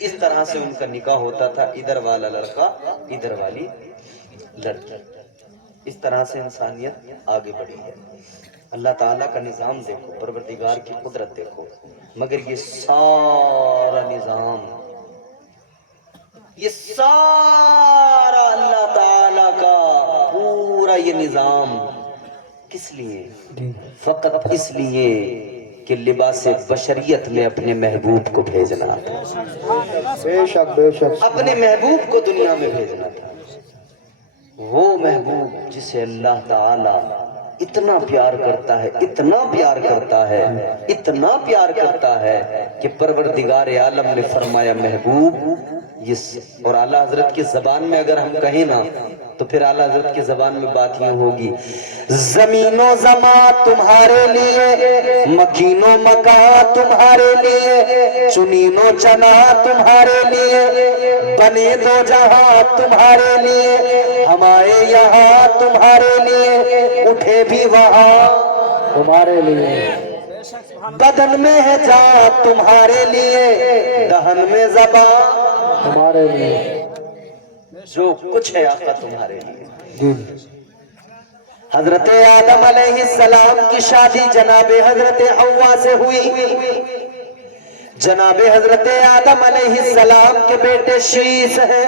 اس طرح سے ان کا نکاح ہوتا تھا، ادھر والا لڑکا ادھر والی لڑکی، اس طرح سے انسانیت آگے بڑھی ہے۔ اللہ تعالیٰ کا نظام دیکھو، پروردگار کی قدرت دیکھو، مگر یہ سارا نظام، یہ سارا اللہ تعالیٰ کا پورا یہ نظام کس لیے؟ فقط اس لیے کہ لباس بشریت میں اپنے محبوب کو بھیجنا تھا، بے شک بے شک، اپنے محبوب کو دنیا میں بھیجنا تھا۔ وہ محبوب جسے اللہ تعالیٰ اتنا پیار کرتا ہے، اتنا پیار کرتا ہے، اتنا پیار کرتا ہے کہ پروردگار عالم نے فرمایا محبوب اور اعلیٰ حضرت کی زبان میں اگر ہم کہیں نا تو پھر اعلیٰ حضرت کی زبان میں بات یوں ہوگی، زمین و زمان تمہارے لیے، مکین و مکان تمہارے لیے، چنین و چنا تمہارے لیے، بنے دو جہاں تمہارے لیے، ہمارے یہاں تمہارے لیے، اٹھے بھی وہاں تمہارے لیے، بدن میں ہے جان تمہارے لیے، دہن میں زبان تمہارے لیے، جو کچھ ہے آقا تمہارے لیے۔ جی حضرت آدم علیہ السلام کی شادی جناب حضرت حوا سے ہوئی، جناب حضرت آدم علیہ السلام کے بیٹے شیس ہیں،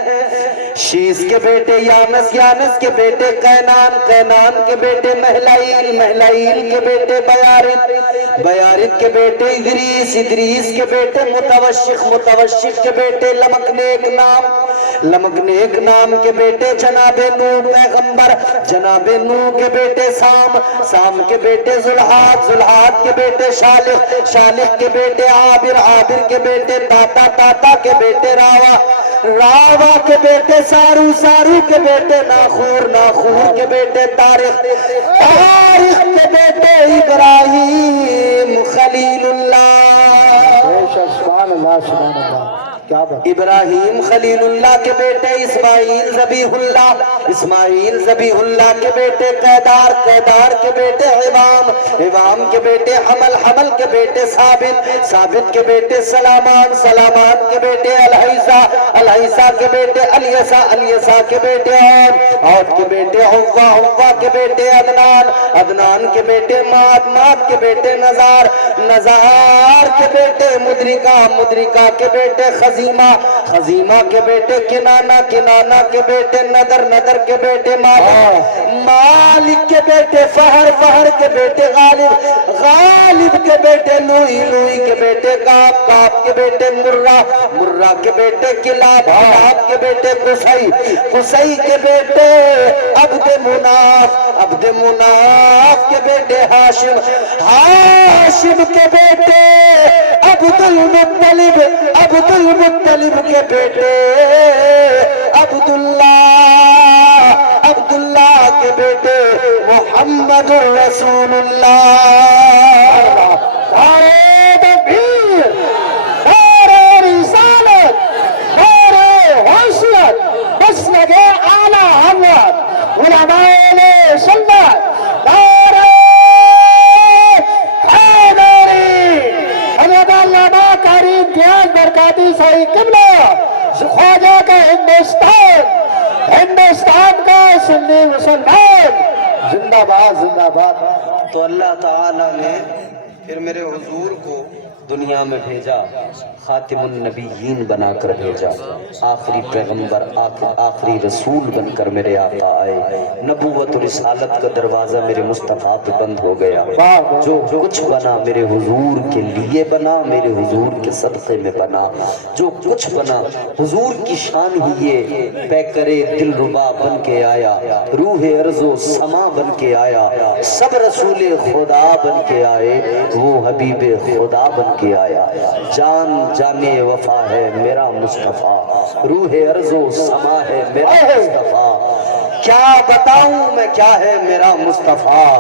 شیس کے بیٹے یانس، یانس کے بیٹے قینان، قینان کے بیٹے محلائیل، محلائیل کے بیٹے بیارت، بیارت کے بیٹے ادریس، ادریس کے بیٹے متوشق، متوشق کے بیٹے لمکنیک نام، لمکنیک نام کے بیٹے جناب نوح پیغمبر، جناب نوح کے بیٹے سام، سام کے بیٹے ذوالحاد، ذوالحاد کے بیٹے شالح، شالح کے بیٹے عابر، عابر کے بیٹے تاتا، تاتا کے بیٹے راوا، راوا کے بیٹے سارو، سارو کے بیٹے ناخور، ناخور کے بیٹے تاریخ، تاریخ کے بیٹے ابراہیم خلیل اللہ، بے شک، سبحان اللہ سبحان اللہ، کیا بات، ابراہیم خلیل اللہ کے بیٹے اسماعیل ذبیح اللہ، اسماعیل ذبیح اللہ کے بیٹے قیدار، قیدار کے بیٹے عوام، عوام کے بیٹے حمل، حمل کے بیٹے ثابت، ثابت کے بیٹے سلامان، سلامان کے بیٹے الحیسہ، الحیسہ کے بیٹے الیسا، الیسا کے بیٹے عود کے بیٹے حوا، حوا کے بیٹے عدنان، عدنان کے بیٹے ماد، ماد کے بیٹے نزار، نزار کے بیٹے مدرکہ، مدرکہ کے بیٹے خزیمہ، خزیمہ کے بیٹے کنانہ، کنانہ کے بیٹے نظر، نظر کے بیٹے مالک، مالک کے بیٹے فہر، فہر کے بیٹے غالب، غالب کے بیٹے لوئی، لوئی کے بیٹے کعب، کعب کے بیٹے مرہ، مرہ کے بیٹے کلاب، کلاب کے بیٹے قصی، قصی کے بیٹے عبد مناف، عبد مناف کے بیٹے ہاشم، ہاشم کے بیٹے عبد المطلب، عبد المطلب کے بیٹے عبداللہ، عبداللہ کے بیٹے محمد رسول اللہ، نعرہ تکبیر، نعرہ رسالت، نعرہ حیثیت، مسند اعلیٰ حضرت علماء سنت، نعرہ حیدری، حضرت علامہ قاری امتیاز برکاتی صحیح قبلہ، خواجہ کا ہندوستان، ہندوستان کا سنی مسلمان، زندہ باد زندہ باد۔ تو اللہ تعالیٰ نے پھر میرے حضور کو دنیا میں بھیجا، خاتم النبیین بنا کر بھیجا، آخری پیغمبر، آخری رسول بن کر میرے آقا آئے، نبوت و رسالت کا دروازہ میرے مصطفیٰ پہ بند ہو گیا، جو کچھ بنا میرے حضور کے لیے بنا، میرے حضور کے صدقے میں بنا، جو کچھ بنا حضور کی شان ہی یہ پیکرے دل ربا بن کے آیا، روح ارض و سما بن کے آیا، سب رسول خدا بن کے آئے، وہ حبیب خدا بن کے آیا، جان جانے وفا ہے میرا مصطفیٰ، روح ارض و سما ہے میرا مصطفیٰ، کیا بتاؤں میں کیا ہے میرا مصطفیٰ،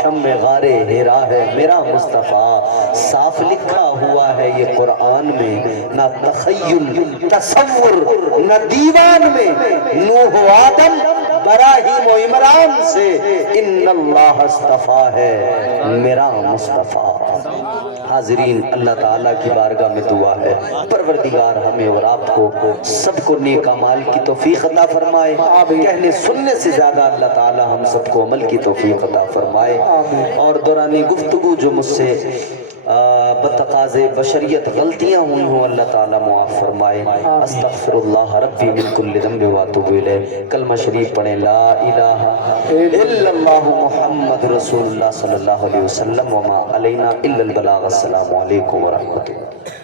شمع غار ہیرا ہے میرا مصطفیٰ، صاف لکھا ہوا ہے یہ قرآن میں، نہ تخیل تصور نہ دیوان میں، نوح و آدم ابراہیم و عمران سے ان اللہ اصطفیٰ ہے میرا مصطفیٰ۔ حاضرین اللہ تعالیٰ کی بارگاہ میں دعا ہے پروردگار ہمیں اور آپ کو سب کو نیک اعمال کی توفیق عطا فرمائے، کہنے سننے سے زیادہ اللہ تعالیٰ ہم سب کو عمل کی توفیق عطا فرمائے، اور دوران گفتگو جو مجھ سے بتقاض بشریت غلطیاں ہوئی ہوں اللہ تعالیٰ معاف فرمائے۔ استغفر اللہ ربی من کل ذنب واتوب الیہ۔ کلمہ شریف پڑھیں، لا الہ الا اللہ محمد رسول اللہ صلی اللہ علیہ وسلم وما علینا الا البلاغ۔ السلام علیکم ورحمۃ اللہ۔